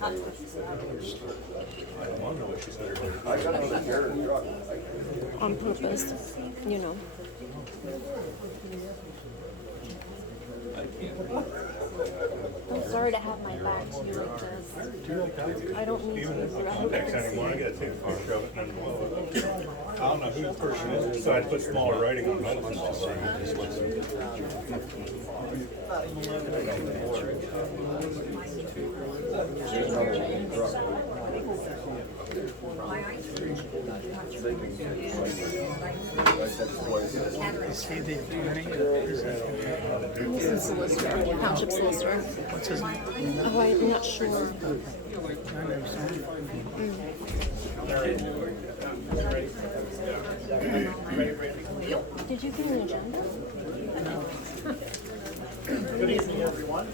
want to know what she's better doing. I got another carrot truck. On purpose, you know. I can't. I'm sorry to have my back to you like this. I don't mean to be rude. Contacts anymore. I gotta take a picture of it and then blow it up. I don't know who the person is, so I put smaller writing on my This is solicitor, township solicitor. What's his name? Oh, I'm not sure. Did you get an agenda? Good evening, everyone,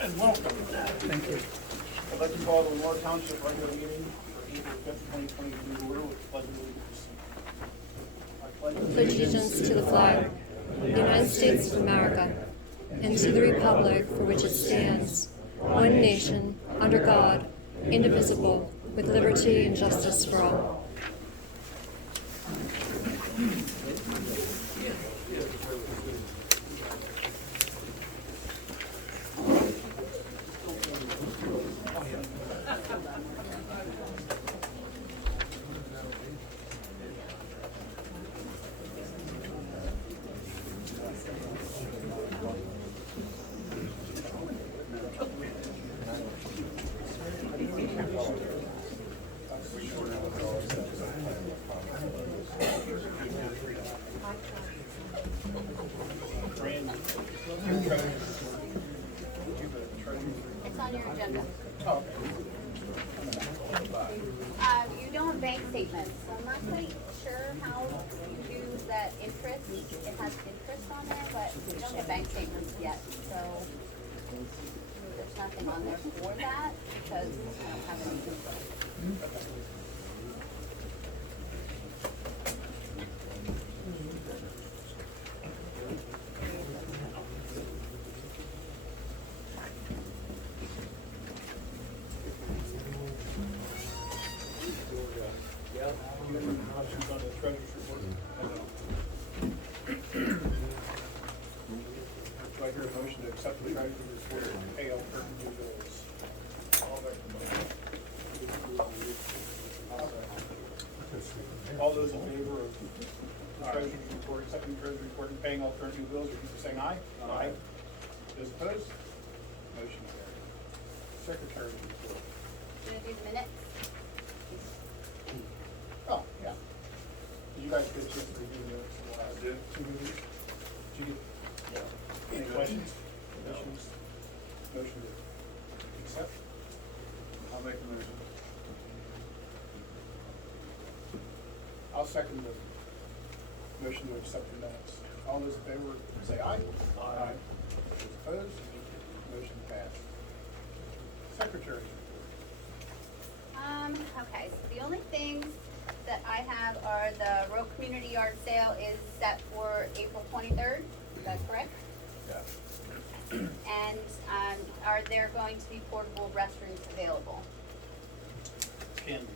and welcome. Thank you. I'd like to call the Lamar Township regular meeting for April 5th, 2022 order with pledge of allegiance. Pledge allegiance to the flag of the United States of America and to the republic for which it stands, one nation, under God, indivisible, with liberty and justice for all. It's on your agenda. You don't bank statements, so I'm not quite sure how you do that interest. It has interest on there, but you don't get bank statements yet, so there's nothing on there for that because I don't have any info. Questions on the treasurer's report? Do I hear a motion to accept the treasurer's report and pay all current due bills? All those in favor of the treasurer's report, accepting the treasurer's report and paying all current due bills, are saying aye? Aye. Those opposed? Motion carried. Secretary's report. You gonna do the minutes? Oh, yeah. Did you guys get a chance to review the minutes of the last 2 meetings? Did you get, any questions, conditions? Motion to accept? I'll make the motion. I'll second the motion to accept the minutes. All those in favor, say aye. Aye. Those opposed? Motion passed. Secretary. Okay, so the only things that I have are the Road Community Yard Sale is set for April 23rd, is that correct? Yeah. And, are there going to be portable restrooms available? Can be.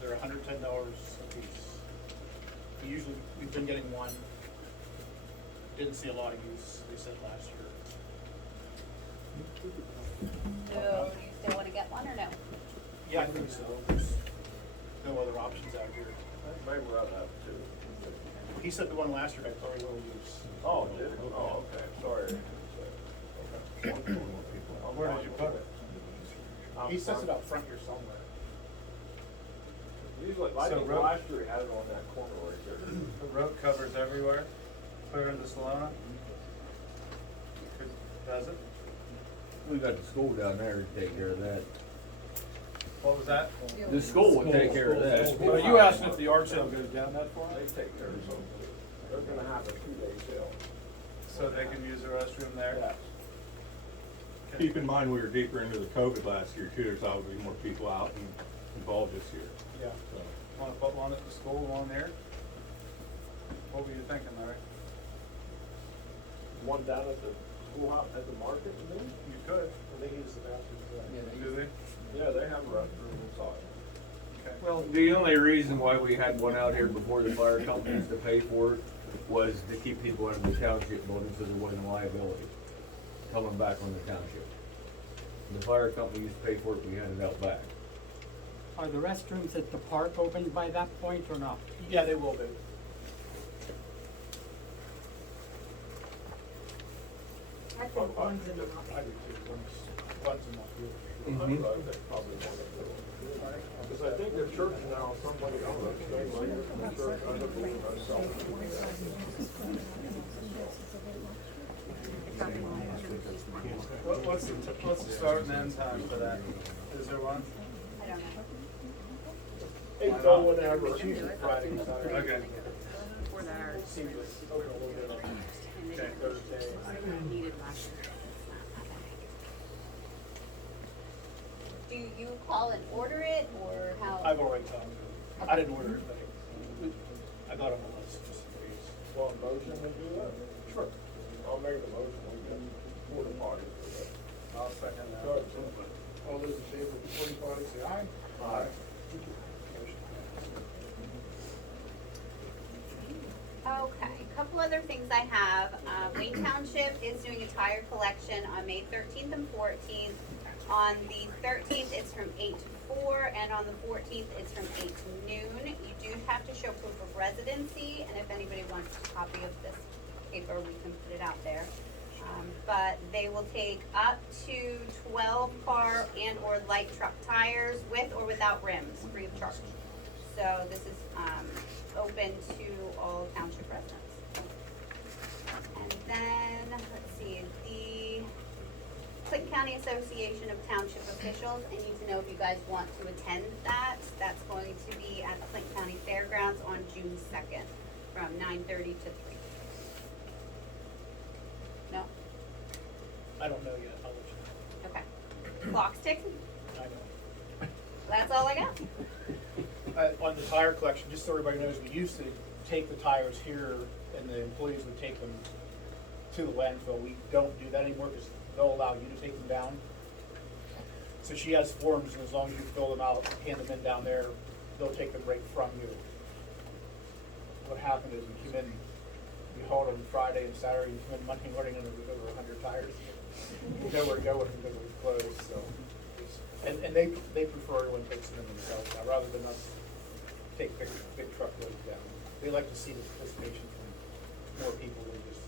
They're $110 a piece. Usually, we've been getting one. Didn't see a lot of use, they said last year. So, do you still wanna get one or no? Yeah, I think so. There's no other options out here. Maybe we'll have two. He said the one last year had very little use. Oh, did it? Oh, okay, sorry. Where did you put it? He sets it out front here somewhere. Usually, I think last year he had it on that corner right there. The road covers everywhere, clear into Salona. Does it? We got the school down there to take care of that. What was that? The school will take care of that. Are you asking if the yard sale goes down that far? They take care of something. They're gonna have a 2-day sale. So they can use the restroom there? Yes. Okay. Keep in mind, we were deeper into the COVID last year too. There's obviously more people out and involved this year. Yeah. So, Want to put one at the school, one here? What were you thinking, Larry? One down at the schoolhouse, at the market, you mean? You could. And They use the bathrooms. Do they? Yeah, they have a restroom inside. Okay. Well, the only reason why we had one out here before the fire company used to pay for it was to keep people out of the township building so there wasn't liability coming back on the township. The fire company used to pay for it, we had it out back. Are the restrooms at the park open by that point or not? Yeah, they will be. I think one's enough. I do too, one's enough. Mhm. I think probably one of them. Because I think the church now, somebody, I don't know, if they might have the church, I don't believe myself. What's the start and end time for that? Is there one? I don't know. They go whenever, it's usually Friday, Saturday. Okay. Seems like it's open a little bit on Okay. Thursday. Do you call and order it, or how? I've already talked to them. I didn't order it, but I got on the list just in case. Well, motion to do that? Sure. I'll make the motion, we can porta potty for that. I'll second that. Good. All those in favor of the porta potty, say aye. Aye. Motion Okay, a couple other things I have. Wayne Township is doing a tire collection on May 13th and 14th. On the 13th, it's from 8 to 4, and on the 14th, it's from 8 to noon. You do have to show proof of residency, and if anybody wants a copy of this paper, we can put it out there. But they will take up to 12 car and or light truck tires with or without rims, free of charge. So this is open to all township residents. And then, let's see, the Clinton County Association of Township Officials, I need to know if you guys want to attend that. That's going to be at the Clinton County Fairgrounds on June 2nd from 9:30 to 3. No? I don't know yet, I'll let Okay. Clock's ticking. you know. I know. That's all I got. On the tire collection, just so everybody knows, we used to take the tires here and the employees would take them to the landfill. We don't do that anymore because they'll allow you to take them down. So she has forms, and as long as you fill them out, hand them in down there, they'll take them right from you. What happened is we came in, we hauled on Friday and Saturday, we came in Monday morning and there was over 100 tires. Nowhere to go with them because it was closed, so. And they prefer everyone takes them in themselves now, rather than us take big truckloads down. They like to see the participation from more people than just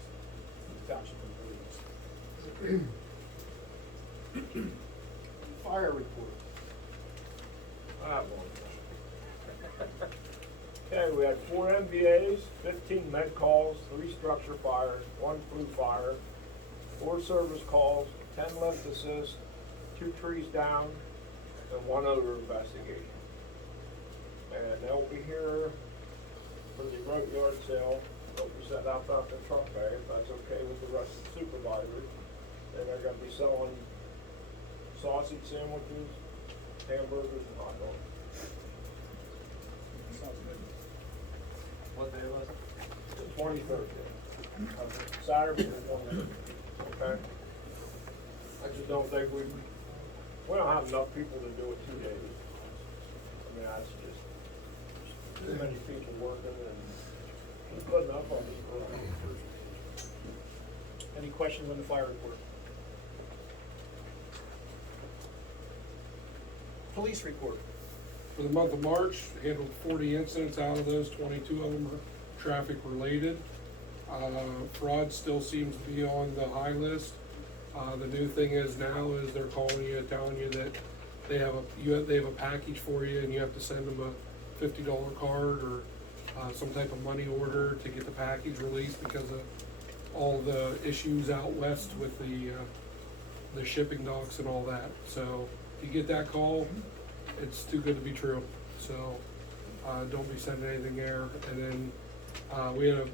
the township employees. Fire report. I have one. Okay, we had 4 MVAs, 15 med calls, 3 structure fires, 1 flue fire, 4 service calls, 10 lift assist, 2 trees down, and 1 odor investigation. And they'll be here for the road yard sale. They'll be set out the truck bay, if that's okay with the rest of the supervisors. And they're gonna be selling sausage sandwiches, hamburgers, and hot dogs. Sounds good. What day was it? The 23rd, Saturday the 23rd, okay? I just don't think we don't have enough people to do it 2 days. I mean, that's just too many people working and putting up on this road. Any questions on the fire report? Police report. For the month of March, handled 40 incidents. Out of those, 22 of them are traffic related. Fraud still seems to be on the high list. The new thing is now is they're calling you, telling you that they have a package for you, and you have to send them a $50 card or some type of money order to get the package released because of all the issues out west with the shipping docks and all that. So if you get that call, it's too good to be true. So don't be sending anything there. And then we had a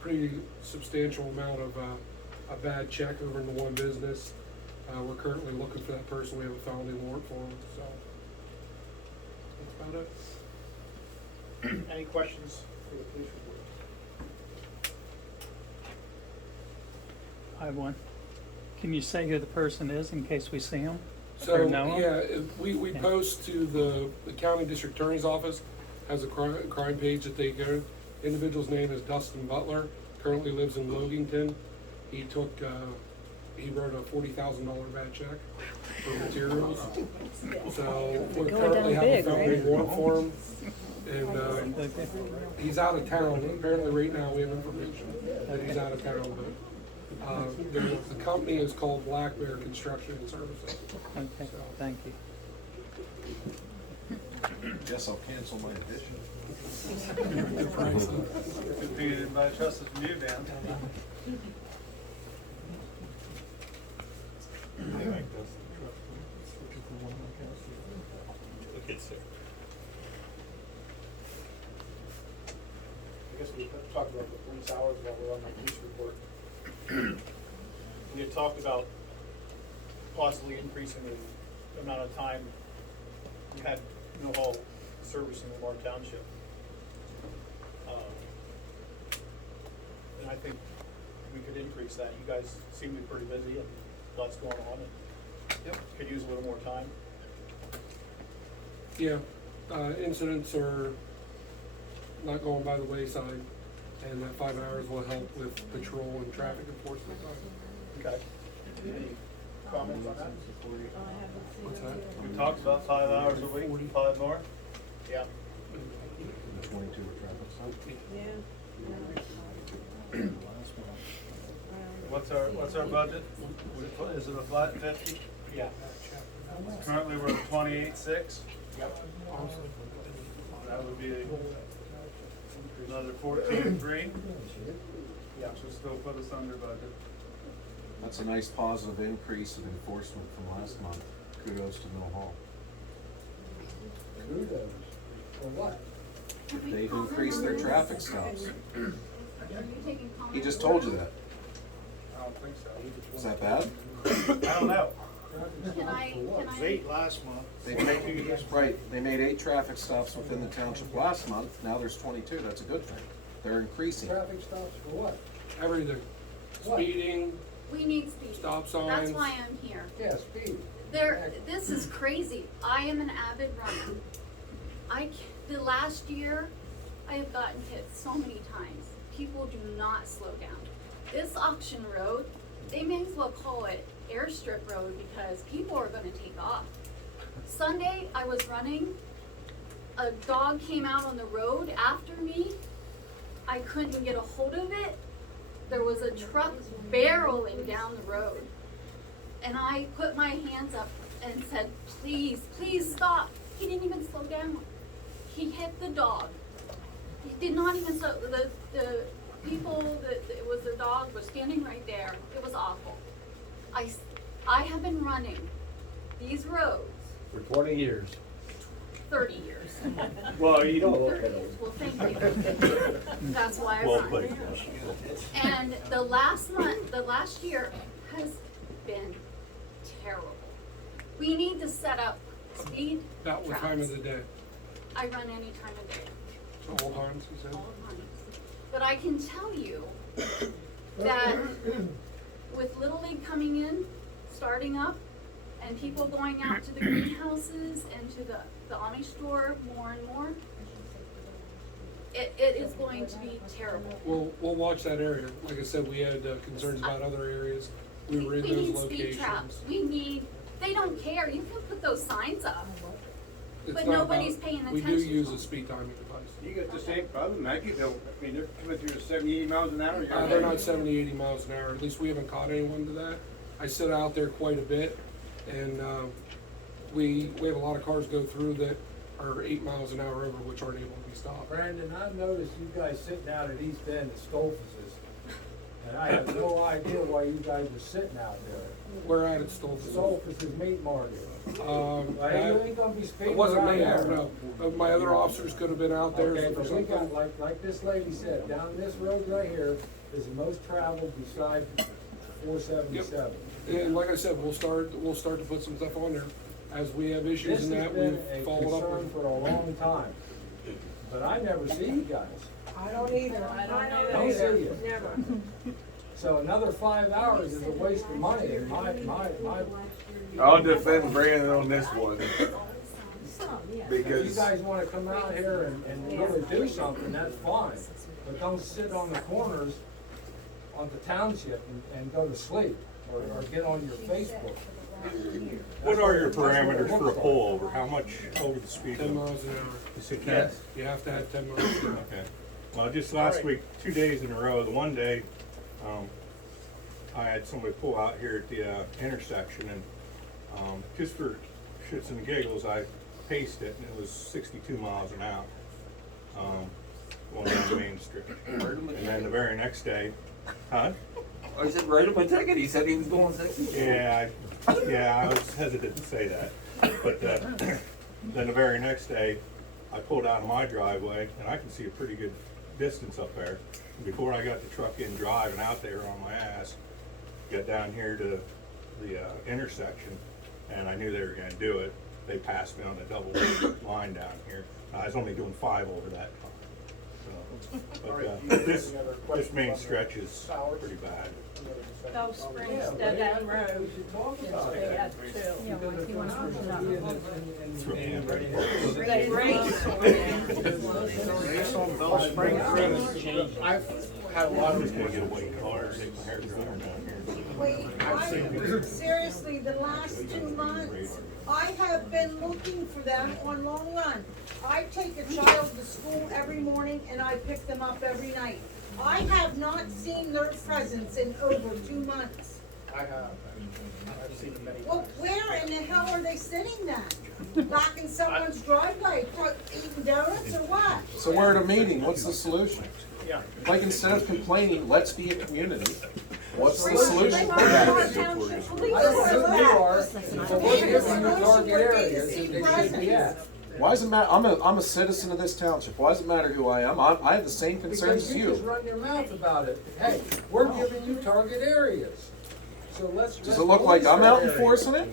pretty substantial amount of a bad check over in the one business. We're currently looking for that person. We have a felony warrant for him. So that's about it. Any questions for the police report? I have one. Can you say who the person is in case we see him? So, Or know 'em? yeah, we post to the county district attorney's office, has a crime page that they go. Individual's name is Dustin Butler, currently lives in Logington. He took, he wrote a $40,000 bad check for materials. So we currently have a felony warrant for him. And, he's out of town. Apparently right now we have information that he's out of town, but, the company is called Black Bear Construction and Services. Okay, thank you. Guess I'll cancel my addition. Good thing anybody trusts us to move down. The kid's sick. I guess we talked about the police hours while we're on the police report. We had talked about possibly increasing the amount of time we had no haul service in Lamar Township. And I think we could increase that. You guys seem to be pretty busy and lots going on and could use a little more time. Yeah, incidents are not going by the wayside, and that 5 hours will help with patrol and traffic enforcement time. Okay. Any comments on that? What's that? We talked about 5 hours a week, 5 more. Yeah. 22 traffic stops. What's our budget? Is it a flat 50? Yeah. Currently, we're at 28.6. Yep. That would be another 14.3. Yeah. Which will still put us under budget. That's a nice positive increase in enforcement from last month. Kudos to Mill Hall. Kudos. For what? They've increased their traffic stops. Are you taking comments? He just told you that. I don't think so. Is that bad? I don't know. Can I? last month. They made, right, they made 8 traffic stops within the township last month. Now there's 22. That's a good thing. They're increasing. Traffic stops for what? Everything. What? Speeding, We need speed. stop That's signs. why I'm here. Yeah, speed. This is crazy. I am an avid runner. The last year, I have gotten hit so many times. People do not slow down. This auction road, they may as well call it airstrip road because people are gonna take off. Sunday, I was running, a dog came out on the road after me. I couldn't get a hold of it. There was a truck barreling down the road. And I put my hands up and said, please, please stop. He didn't even slow down. He hit the dog. He did not even slow, the people that, it was the dog was standing right there. It was awful. I have been running these roads For 20 years. 30 years. Well, you don't look 30 at years. it. Well, thank you. That's why I run. And the last year has been terrible. We need to set up speed About what time of traps. the day? I run any time of day, So all times, you said? all times. But I can tell you that with Little League coming in, starting up, and people going out to the greenhouses and to the Amish store more and more, it is going to be terrible. We'll watch that area. Like I said, we had concerns about other areas. We were in We those need speed traps. locations. They don't care. You can put those signs up. It's But not nobody's about- paying We do attention use to a them. speed timing device. You get the same problem, Maggie, though. I mean, they're coming through 70, 80 miles an hour. They're not 70, 80 miles an hour. At least we haven't caught anyone to that. I sit out there quite a bit, and we have a lot of cars go through that are 8 miles an hour over, which aren't able to be stopped. Brandon, I've noticed you guys sitting out at East Bend at Stoltz's, and I have no idea why you guys are sitting out there. We're at it still. Stoltz's meat market. Well, you ain't gonna be It speeding wasn't around me, there. no. My other officers could have been out there Okay, for but we got, something. like this lady said, down this road right here is the most traveled beside 477. And like I said, we'll start to put some stuff on there. As we have issues This in has that, been we've a followed up concern with. for a long time, but I never see you guys. I don't either. I don't Don't see either. you. Never. So another 5 hours is a waste of money in my. I'll defend Brandon on this one. If Because you guys wanna come out here and really do something, that's fine. But don't sit on the corners on the township and go to sleep, or get on your Facebook. What are your parameters for a pullover? How much over the speed 10 limit? miles an hour. You say 10? Yes. You have to have 10 miles an hour. Okay. Well, just last week, 2 days in a row, the one day, I had somebody pull out here at the intersection, and just for shits and giggles, I paced it, and it was 62 miles an hour, going down the main street. And then the very next day, huh? I said, write him a ticket. He said he was going 60. Yeah, I was hesitant to say that, but then the very next day, I pulled out of my driveway, and I can see a pretty good distance up there. And before I got the truck in driving out there on my ass, got down here to the intersection, and I knew they were gonna do it. They passed me on the double line down here. I was only doing 5 over that time. So, but this main stretch is pretty bad. Gulf Springs, Dead End Road is bad too. It's really unready. They race I've had a lot I'm of just gonna get a white car, take my hair dryer down here. Seriously, the last 2 months, I have been looking for them on Long Run. I take a child to school every morning and I pick them up every night. I have not seen their presence in over 2 months. I have. I've seen them many Well, times. where in the hell are they sitting then? Back in someone's driveway, eating donuts or what? So we're at a meeting, what's the solution? Yeah. Like, instead of complaining, let's be a community. What's the solution? Lamar Township Police I don't know are who you that. are, so we're giving you target areas that they should be at. Why does it matter? I'm a citizen of this township. Why does it matter who I am? I have the same concerns Because as you just you. run your mouth about it. Hey, we're giving you target areas. So let's. Does it look like I'm out enforcing it?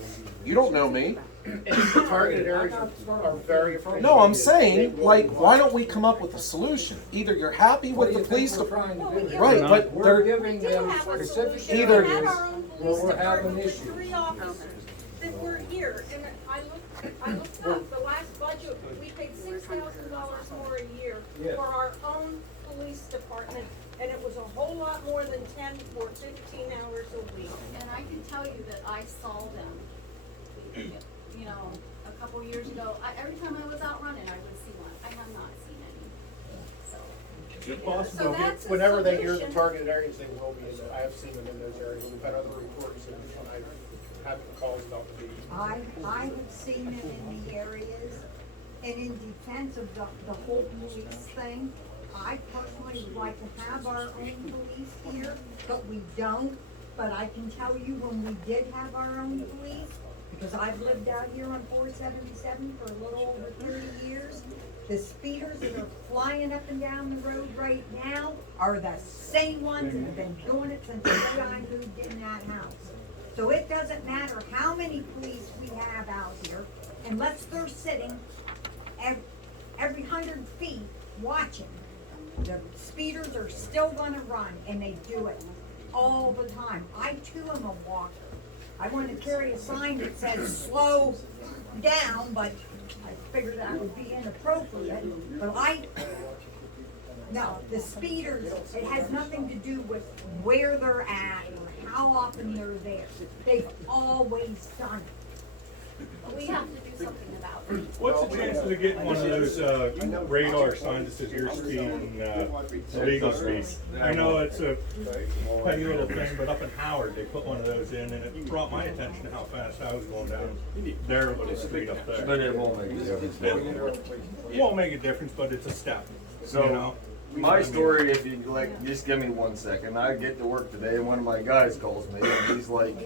You don't know me. The targeted areas are very appropriate. No, I'm saying, like, why don't we come up with a solution? Either you're happy What with do the you police think we're department. trying to do? Right, but We're they're, giving We do them have a specific solution. Either- We have our own where police we're having department with issues. 3 officers that were here, and I looked up, the last budget, we paid $6,000 more a year Yes. for our own police department, and it was a whole lot more than 10 or 15 hours a week. And I can tell you that I saw them, you know, a couple years ago. Every time I was out running, I would see one. I have not seen any, so. Is it possible, So that's a whenever they hear the solution. targeted areas, they will be in there. I have seen them in those areas. We've had other reports and I've had calls about the. I have seen it in the areas, and in defense of the whole police thing, I personally would like to have our own police here, but we don't. But I can tell you when we did have our own police, because I've lived out here on 477 for a little over 30 years, the speeders that are flying up and down the road right now are the same ones that have been doing it since the day I moved in that house. So it doesn't matter how many police we have out here, unless they're sitting every 100 feet watching. The speeders are still gonna run, and they do it all the time. I too am a walker. I want to carry a sign that says slow down, but I figured that would be inappropriate. But no, the speeders, it has nothing to do with where they're at or how often they're there. They've always done it. We have to do something about it. What's the chances of getting one of those radar signs that says your speed and legal speed? I know it's a petty little thing, but up in Howard, they put one of those in, and it brought my attention to how fast I was going down there with the speed up there. but it won't make a difference. It won't make a difference, but it's a step, you know? My story, if you like, just give me 1 second. I get to work today and one of my guys calls me and he's like,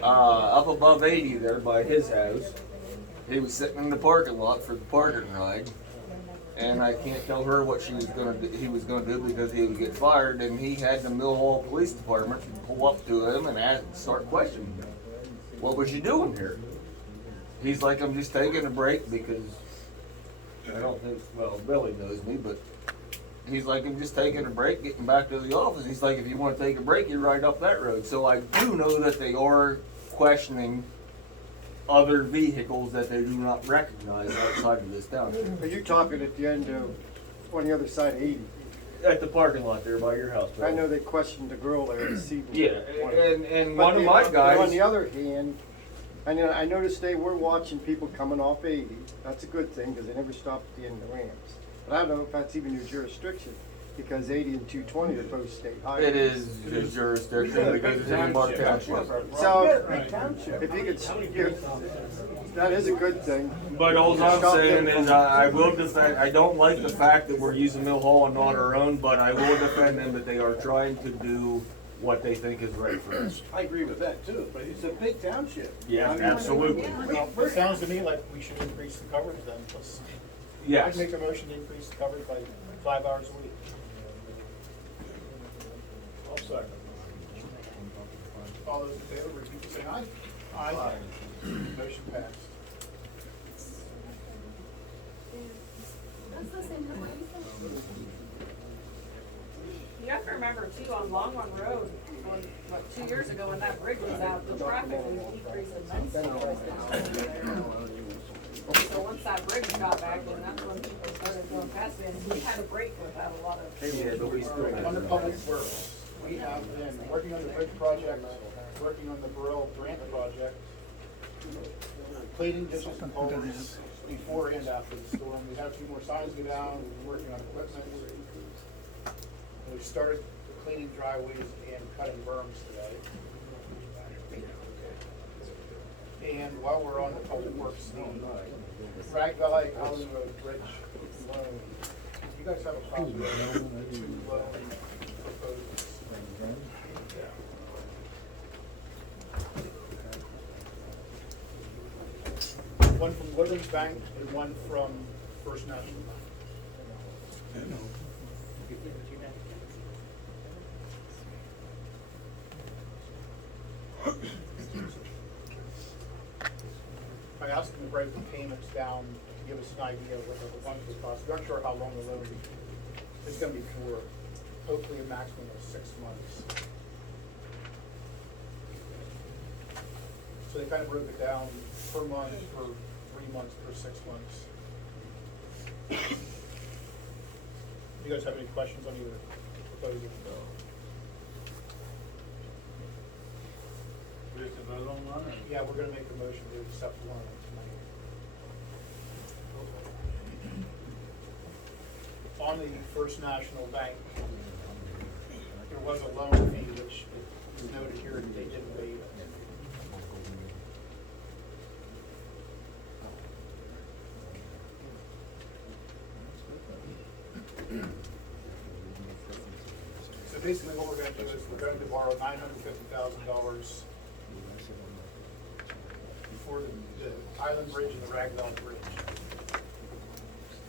up above 80 there by his house. He was sitting in the parking lot for the parking ride. And I can't tell her what he was gonna do because he would get fired, and he had the Millwall Police Department pull up to him and start questioning him. What was you doing here? He's like, I'm just taking a break because I don't think, well, Billy knows me, but He's like, I'm just taking a break, getting back to the office. He's like, if you wanna take a break, you ride up that road. So I do know that they are questioning other vehicles that they do not recognize outside of this town. But you're talking at the end of, on the other side of 80. At the parking lot there by your house, I know they questioned the girl there at Seaboard. Yeah, and one of my On guys, the other hand, I noticed they were watching people coming off 80. That's a good thing, because they never stopped at the end of the ramps. But I don't know if that's even your jurisdiction, because 80 and 220 are both state highways. it is his jurisdiction because it's in Lamar Township. So, if you could, that is a good thing. But all I'm saying is I will defend, I don't like the fact that we're using Mill Hall and not our own, but I will defend them that they are trying to do what they think is right for us. I agree with that too, but it's a big township. Yeah, absolutely. Well, it sounds to me like we should increase the coverage then. Yes. I'd make a motion to increase the coverage by 5 hours a week. I'll second. All those in favor, repeat by saying aye. Aye. Motion passed. You have to remember too, on Long Run Road, what, 2 years ago when that bridge was out, the traffic was decreased immensely. So once that bridge got back in, that's when people started going past it, and we had a break without a lot of. Yeah, but we still have. Under Public Works, we have been working on the bridge project, working on the Burrell Grant project, cleaning ditches and culverts before and after the storm. We have a few more signs go down, we've been working on equipment. We've started cleaning driveways and cutting berms today. And while we're on the Public Works, the Rag Valley Island Road Bridge loan, you guys have a copy of the two loan proposals? One from Woodlands Bank and one from First National Bank. I asked them to break the payments down to give us an idea of what the funds would cost. We aren't sure how long the loan is going to be for, hopefully a maximum of 6 months. So they kind of broke it down per month for 3 months per 6 months. Do you guys have any questions on either proposal? We have to vote on one, or? Yeah, we're gonna make a motion to accept one tonight. On the First National Bank, there was a loan fee which is noted here that they didn't waive. So basically what we're gonna do is we're going to borrow $950,000 for the Island Bridge and the Rag Valley Bridge.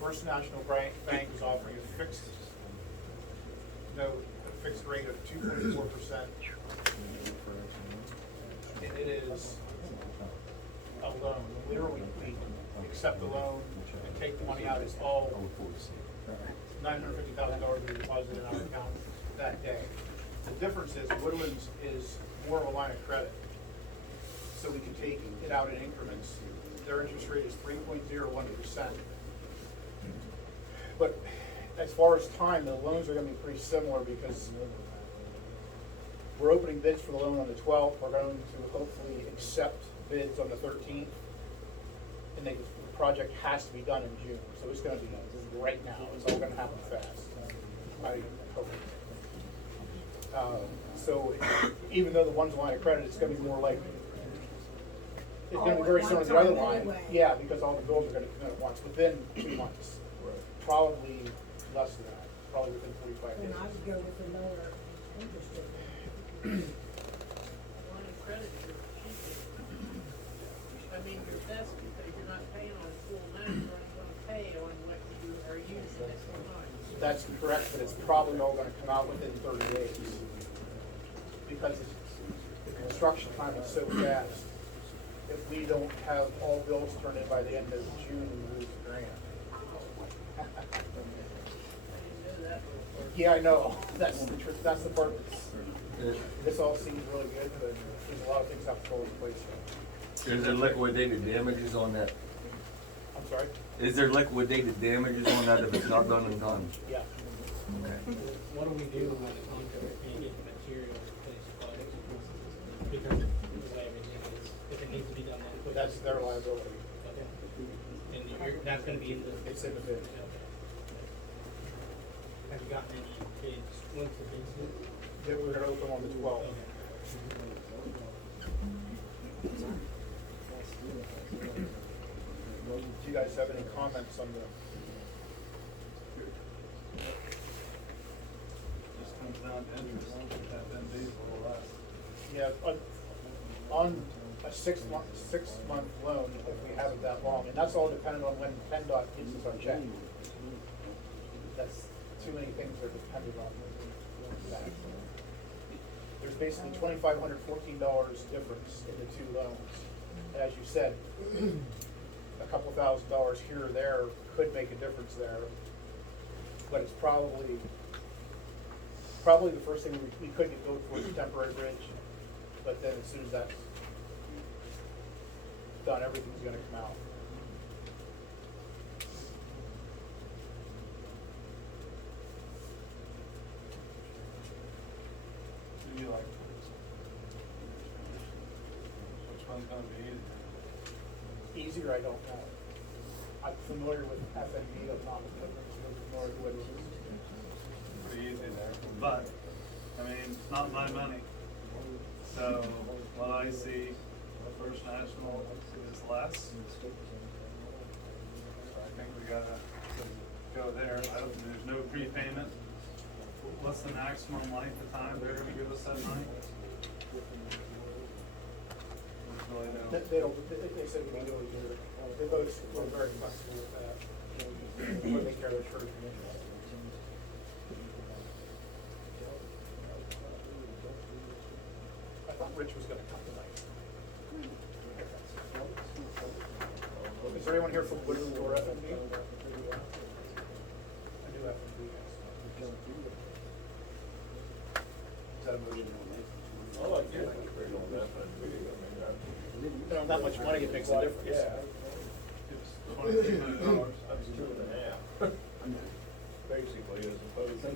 First National Bank is offering a fixed note, a fixed rate of 2.4%. And it is a loan. Whenever we accept the loan and take the money out, it's all $950,000 we deposited in our account that day. The difference is Woodlands is more of a line of credit. So we can take it out in increments. Their interest rate is 3.01%. But as far as time, the loans are gonna be pretty similar because we're opening bids for the loan on the 12th. We're going to hopefully accept bids on the 13th. And the project has to be done in June. So it's gonna be right now. It's all gonna happen fast. I hope. So even though the one's a line of credit, it's gonna be more like, it's gonna be very similar to the other line. Yeah, because all the bills are gonna come in at once, within 2 months. Probably less than that, probably within 45 days. And I'd go with the lower interest rate. Line of credit, I mean, your best because you're not paying on full amount, you're only gonna pay on what you are using at the time. That's correct, but it's probably all gonna come out within 30 days. Because the construction time is so fast. If we don't have all bills turned in by the end of June, we lose the grant. Yeah, I know, that's the truth, that's the part that's, this all seems really good, but there's a lot of things have to go in place. Is there liquidated damages on that? I'm sorry? Is there liquidated damages on that if it's not done in time? Yeah. Okay. What do we do when a contractor can't get the material to finish the project? Because of the way everything is, if it needs to be done, then put. That's their liability. Okay. And that's gonna be in the. It's in the bid. Okay. Have you gotten any bids, when's the bids due? That we're gonna open on the 12th. Okay. Do you guys have any comments on the? Just comes down to interest, that then be a little less. Yeah, on a 6-month loan, if we have it that long, and that's all dependent on when PennDOT gives us our check. That's, too many things are dependent on that. There's basically $2,514 difference in the two loans. And as you said, a couple $1,000s here or there could make a difference there. But it's probably the first thing we could get go towards a temporary bridge. But then as soon as that's done, everything's gonna come out. Do you like? Which one's gonna be easier? Easier, I don't know. I'm familiar with FNB, I'm not familiar with it. Pretty easy there, but, I mean, it's not my money. So, what I see, First National is less. So I think we gotta go there. There's no prepayment. What's the maximum length of time they're gonna give us that night? Really no. They said we can do it here. They both were very flexible with that. We'll take care of the church. I thought Rich was gonna come tonight. Is there anyone here from Woodland or FNB? I do FNB. Is that a motion? I like your bring on that, but we didn't, You know, that much money, it makes a difference. Yeah. It's $2,200. That's 2.5. Basically, as opposed to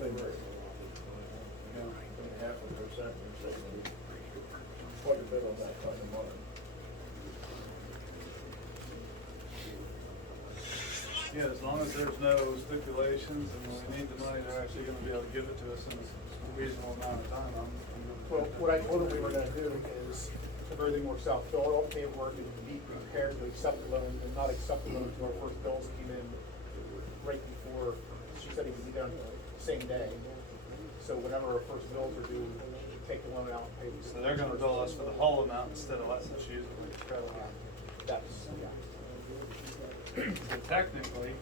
half a percent, you're saving quite a bit on that kind of money. Yeah, as long as there's no stipulations and when we need the money, they're actually gonna be able to give it to us in a reasonable amount of time, I'm good Well, with what I told them we were gonna do is, if everything works out, fill out all the paperwork and be prepared to accept the loan and not accept the loan until our first bills came in right before, she said he would be done the same day. So whenever our first bills are due, take the loan out and pay the. So they're gonna bill us for the whole amount instead of less than she usually credit. That's, yeah. So technically,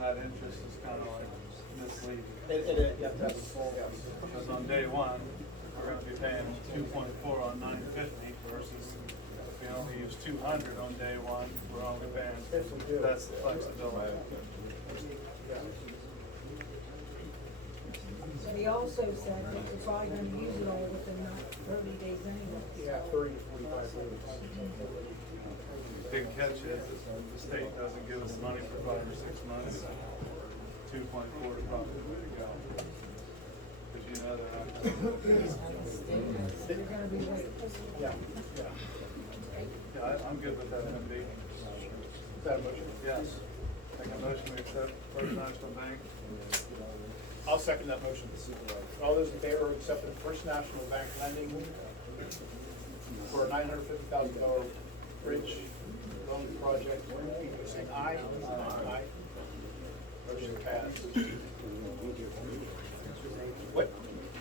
that interest is kinda like misleading. Yeah, that's, yes. Because on day one, we're gonna be paying 2.4 on 950 versus if we only use 200 on day one, we're only paying, that's the flexibility. But he also said that we're probably gonna use it all within 30 days anyway. Yeah, 30 to 45 days. Big catch is the state doesn't give us money for 5 or 6 months. 2.4 is probably the way to go. Because you know they're not. They're gonna be waiting. Yeah, yeah. Yeah, I'm good with that, MD. Is that a motion? Yes. Make a motion to accept First National Bank. I'll second that motion. All those in favor of accepting First National Bank lending for a $950,000 bridge loan project, please say aye. Aye. Motion passed. What,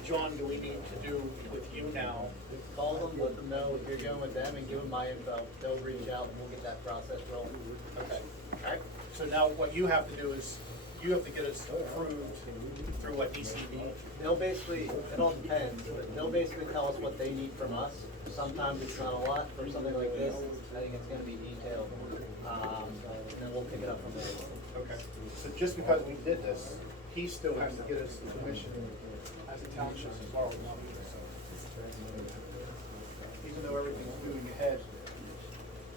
John, do we need to do with you now? Call them, let them know if you're going with them, and give them my info. They'll reach out and we'll get that process rolling. Okay. Okay. So now what you have to do is, you have to get us approved through what DCB. They'll basically, it all depends, but they'll basically tell us what they need from us. Sometimes it's not a lot. For something like this, I think it's gonna be detailed. And then we'll pick it up from there. Okay, so just because we did this, he still has to get us permission as a township as far as not doing so. Even though everything's moving ahead,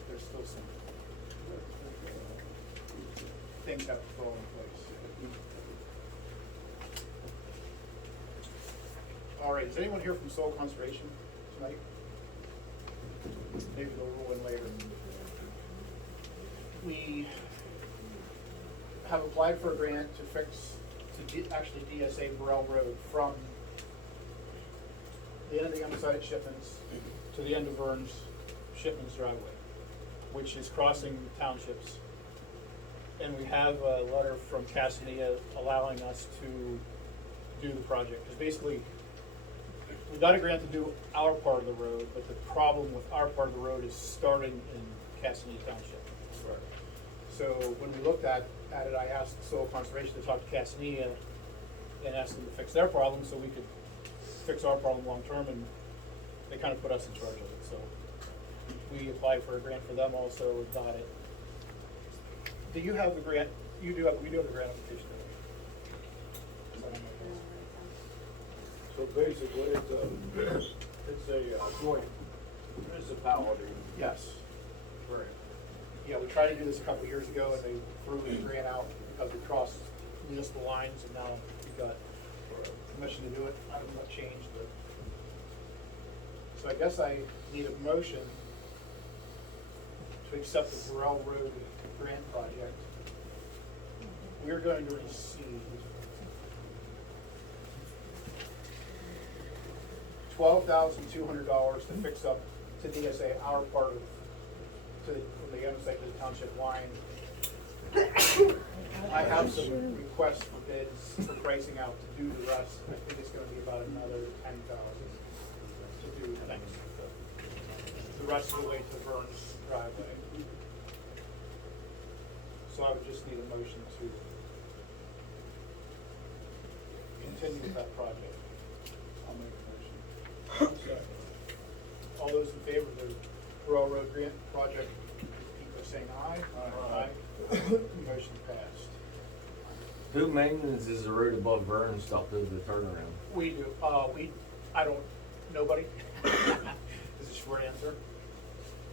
there's still some things have to fall in place. All right, is anyone here from Soil Conservation tonight? Maybe they'll roll in later. We have applied for a grant to fix, actually DSA Burrell Road from the end of the undecided shipments to the end of Vern's shipments driveway, which is crossing townships. And we have a letter from Cassinia allowing us to do the project. Because basically, we got a grant to do our part of the road, but the problem with our part of the road is starting in Cassinia Township. Right. So when we looked at it, I asked Soil Conservation to talk to Cassinia and ask them to fix their problem so we could fix our problem long-term, and they kind of put us in charge of it. So we applied for a grant for them also, and got it. Do you have the grant? You do have, we do have the grant application. So basically, it's a joint municipality. Yes. Grant. Yeah, we tried to do this a couple of years ago, and they threw the grant out because we crossed municipal lines, and now we've got permission to do it. I don't know what changed, but. So I guess I need a motion to accept the Burrell Road grant project. We're going to receive $12,200 to fix up to DSA our part of, from the Untitled to the township line. I have some requests for bids for pricing out to do the rest. I think it's gonna be about another $10,000 to do things. The rest of the way to Vern's driveway. So I would just need a motion to continue with that project. I'll make a motion. All those in favor of the Burrell Road grant project, keep by saying aye. Aye. Motion passed. Who maintains the road above Vern and stuff, does the turnaround? We do, I don't, nobody, is a short answer.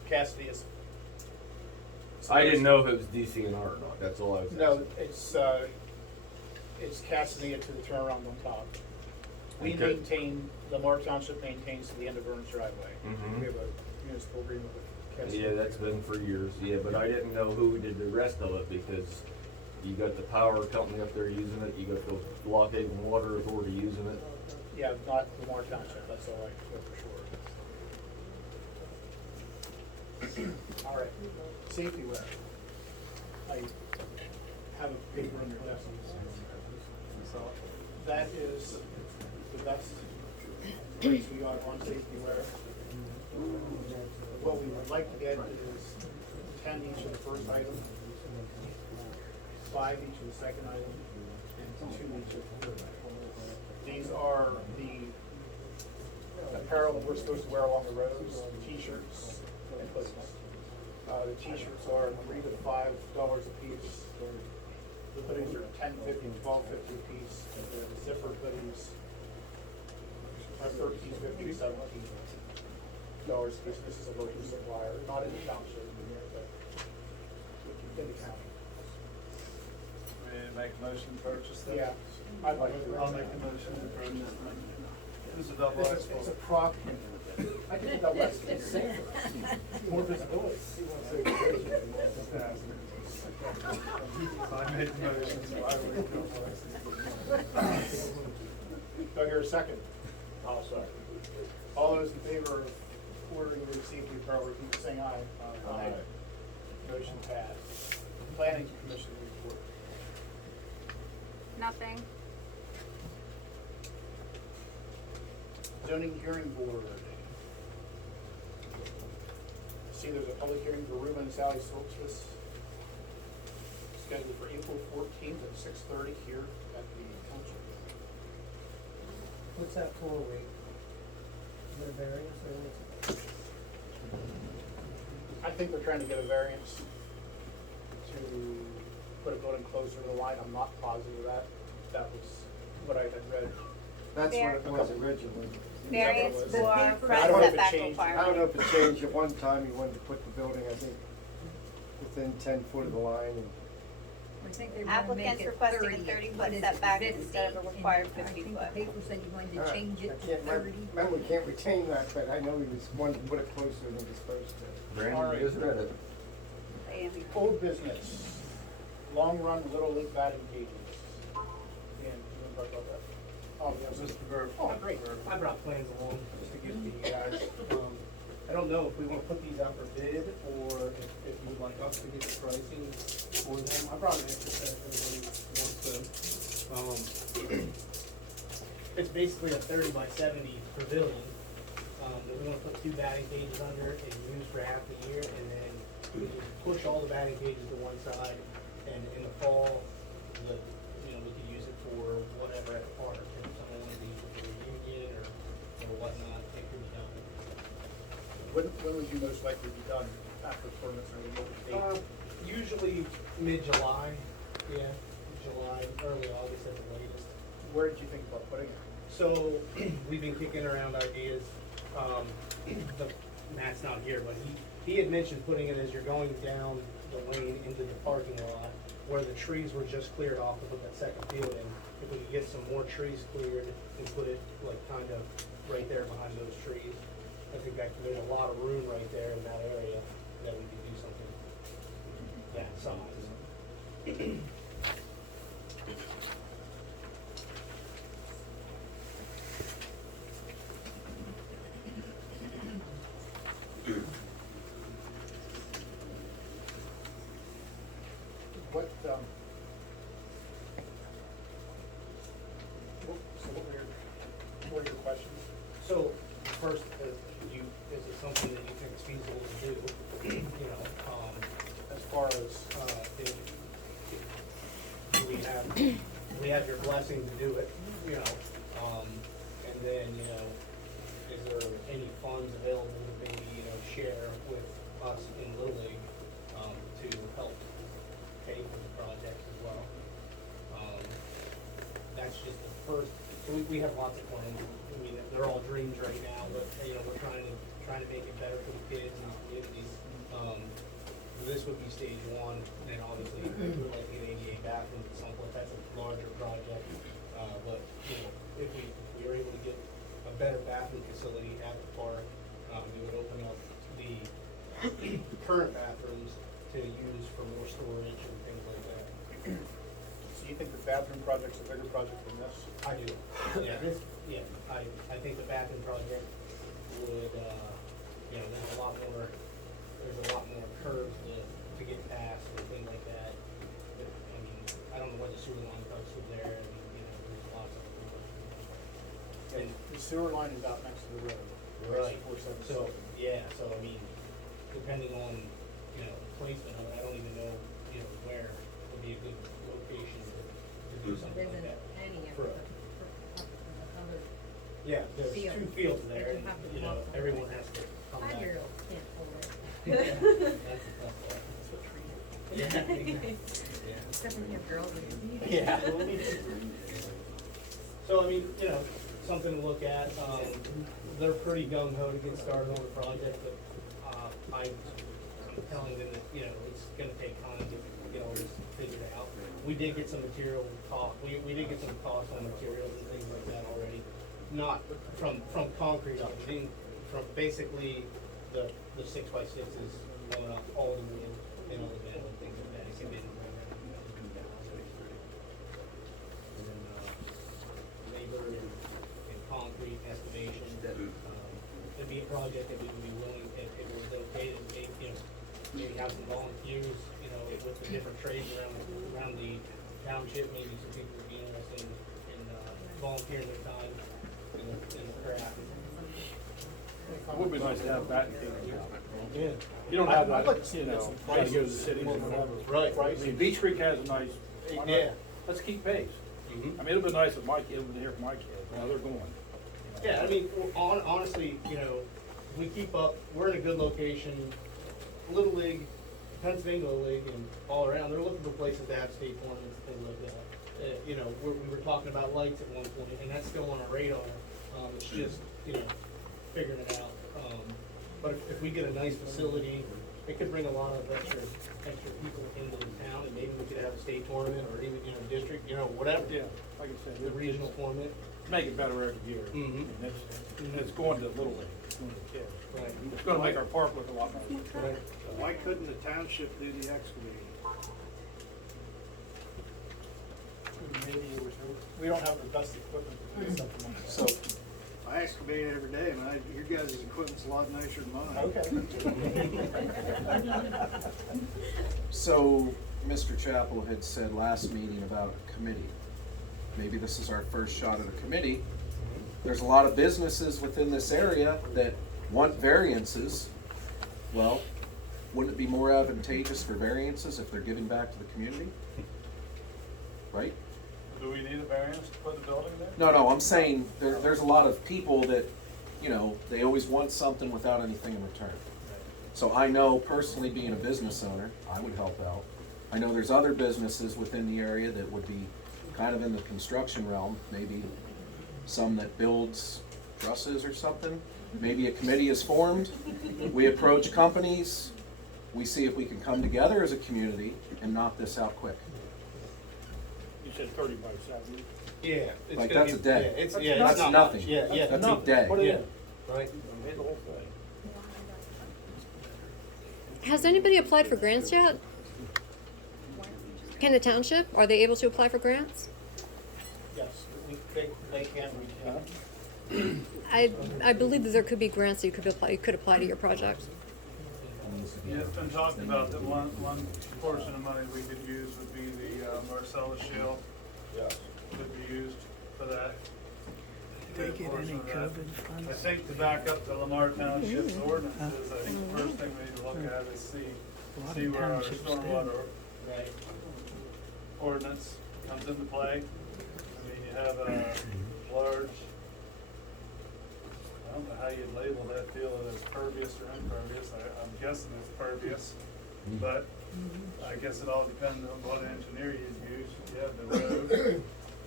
Cassidy is. I didn't know if it was DCNR or not, that's all I was asking. No, it's Cassidy to the turnaround on top. We Okay. maintain, Lamar Township maintains to the end of Vern's driveway. Mhm. We have a municipal agreement with Cassidy. Yeah, that's been for years, yeah, but I didn't know who did the rest of it, because you got the power company up there using it, you got the Lock Haven Water Authority using it. Yeah, not Lamar Township, that's all I know for sure. All right, safety wear. I have a paper on your desk. So that is the best rates we got on safety wear. What we would like to get is 10 each of the first item, 5 each of the second item, and 2 each of the third item. These are the apparel we're supposed to wear along the roads, t-shirts and hoodies. The t-shirts are $3 to $5 a piece. The hoodies are $10.50 to $12.50 a piece. And the zipper hoodies are $13.50 to $17 a piece. This is a local supplier, not in the township, but in the county. Make a motion to purchase that? Yeah, I'd like to. I'll make a motion to purchase that. It's a double It's X. a prop. I think double X is safer, more visibility. I made the motion, so I will go first. Do I hear a second? I'll second. All those in favor of ordering the safety apparel, repeat by saying aye. Aye. Motion passed. Planning Commission report. Nothing. Zoning Hearing Board. See, there's a public hearing for Reuben and Sally Solstice scheduled for April 14th at 6:30 here at the township. What's that for, Wade? Is it a variance or what's it? I think they're trying to get a variance to put a building closer to the line. I'm not positive of that. That was what I had read. That's what it was originally. Variance Is for that what it was? front I don't know if it setback changed. I don't know requirement. if it changed. At one time, you wanted to put the building, I think, within 10 foot of the line, and I think they wanna make Applicants it requesting a 30. 30-foot What is it, setback 50? instead of a And required I 50 think foot. the paper said he wanted All to right. change I it to can't remember, 30. remember, we can't retain that, but I know he was wanting to put it closer than he's supposed to. Brandon just read it. Old business, long run Little League batting cages. Dan, you wanna talk about that? Oh, yes. Mr. Burke. Oh, great. I brought plans along just to give to you guys. I don't know if we wanna put these out for bid, or if you would like us to get the pricing for them. I brought an extra set if everybody wants them. It's basically a 30 by 70 pavilion, that we're gonna put 2 batting cages under and use for half the year, and then we can push all the batting cages to one side, and in the fall, we could use it for whatever at the park, if someone wanted to use it for a reunion or whatnot, it could be done. When would you most likely be done after permits are removed? Usually mid-July, yeah, July, early August at the latest. Where did you think about putting it? So, we've been kicking around ideas, Matt's not here, but he had mentioned putting it as you're going down the lane into the parking lot, where the trees were just cleared off to put that second field in. If we could get some more trees cleared and put it like kind of right there behind those trees, I think that there's a lot of room right there in that area that we could do something that size. What were your questions? So, first, is it something that you think is feasible to do? As far as, we have your blessing to do it, and then, is there any funds available to maybe, share with us in Little League, to help pay for the project as well? That's just the first, so we have lots of plans. I mean, they're all dreams right now, but, we're trying to make it better for the kids and the communities. This would be stage one, and obviously, we'd like to get ADA bathrooms at some point. That's a larger project. But, if we were able to get a better bathroom facility at the park, we would open up the current bathrooms to use for more storage and things like that. so you think the bathroom project's a bigger project than this? I do. Yeah, I think the bathroom project would, there's a lot more curves to get past and things like that. But, I mean, I don't know where the sewer line comes from there, and, there's lots of. And The sewer line is out next to the road. Right, 477. so, yeah, so I mean, depending on, placement of it, I don't even know, where would be a good location to do something like that. Yeah, there's Field. 2 fields there, and, But you have to walk the everyone way. has to come back. 5-year-olds can't hold it. That's a tough one. Yeah, exactly. Yeah. Except when you have girls in it. Yeah. So, I mean, something to look at. They're pretty gung ho to get started on the project, but, I'm telling them that, it's gonna take time to get all this figured out. We did get some material cost, we did get some costs on materials and things like that already. Not from concrete up, we didn't, from basically the 6x6s going up all the wood and all the metal and things like that. It came in. And then, labor and concrete excavation, it'd be a project that we would be willing, if it was okay, to make, maybe have some volunteers, with the different trades around the township, maybe some people would be interested in volunteering their time in the craft. It would be nice to have that. Yeah. You don't have I'd that, like to see some gotta go to the prices. cities or whatever. Right. I mean, Beach Creek has a nice, Yeah. let's keep pace. Mhm. I mean, it'd be nice if my kid would hear from my kids, now they're going. Yeah, I mean, honestly, we keep up, we're in a good location. Little League, Pennsylvania League and all around, they're looking for places to have state tournaments, things like that. You know, we were talking about lights at one point, and that's still on our radar. It's just, you know, figuring it out. But if we get a nice facility, it could bring a lot of extra people into the town, and maybe we could have a state tournament or even, you know, district, you know, whatever. Yeah, like I said, The regional tournament. make it better every year. Mhm. And it's going to Little League, it's going to kids. Right. It's gonna make our park look a lot nicer. Right. Why couldn't the township do the excavating? We don't have the best equipment to do something like that. So, I excavate every day, and your guys' equipment's a lot nicer than mine. Okay. so Mr. Chappell had said last meeting about a committee. Maybe this is our first shot at a committee. There's a lot of businesses within this area that want variances. Well, wouldn't it be more advantageous for variances if they're giving back to the community? Right? Do we need a variance to put the building there? No, I'm saying there's a lot of people that, you know, they always want something without anything in return. So I know personally, being a business owner, I would help out. I know there's other businesses within the area that would be kind of in the construction realm, maybe some that builds trusses or something. Maybe a committee is formed, we approach companies, we see if we can come together as a community and knock this out quick. You said 30 by 70. Yeah. It's Like, gonna that's be- a day. Yeah, it's, That's yeah, it's not nothing. much. Yeah, yeah. That's a day. Put it Yeah. in. Right. Made the whole thing. Has anybody applied for grants yet? Can the township, are they able to apply for grants? Yes, they can, we can. I believe that there could be grants that you could apply to your project. Yeah, it's been talked about that one portion of money we could use would be the Marcellus Shale. Yeah. Could be used for that. Did they Good get portion any of that. COVID funds? I think to back up to Lamar Township's ordinances, I think the first thing we need to look at is see where our townships stormwater Right. ordinance comes into play. I mean, you have a large, I don't know how you'd label that field as pervious or impervious. I'm guessing it's pervious, but I guess it all depends on what engineer you use. You have the road.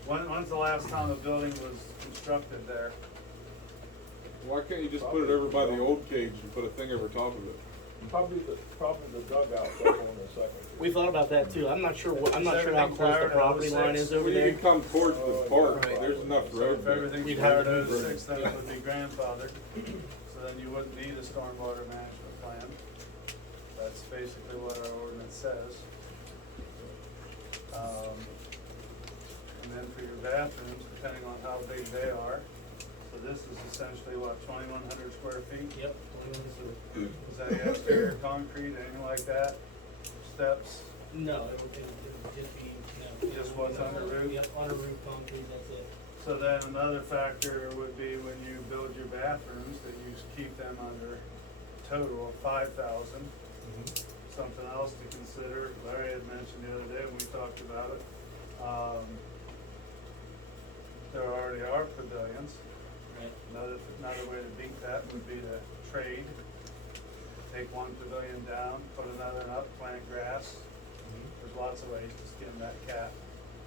When's the last time a building was constructed there? Why can't you just put it over by the old cage and put a thing over top of it? Probably the Dugouts up on the second. We thought about that too. I'm not sure I'm not sure how Everything close the prior to property 06? line is over Well, you there. can come towards the park, Right. there's enough So road if there. everything's We'd prior have to to- 06, then it would be grandfathered. So then you wouldn't need a stormwater management plan. That's basically what our ordinance says. And then for your bathrooms, depending on how big they are, so this is essentially what, 2,100 square feet? Yep. Is that exterior concrete, anything like that? Steps? No, it would just be, no. Just what's under roof? Yep, under roof concrete, that's it. So then another factor would be when you build your bathrooms, that you keep them under total of 5,000. Something else to consider, Larry had mentioned the other day when we talked about it. There already are pavilions. Right. Another way to beat that would be to trade. Take one pavilion down, put another up, plant grass. There's lots of ways to skin that cat.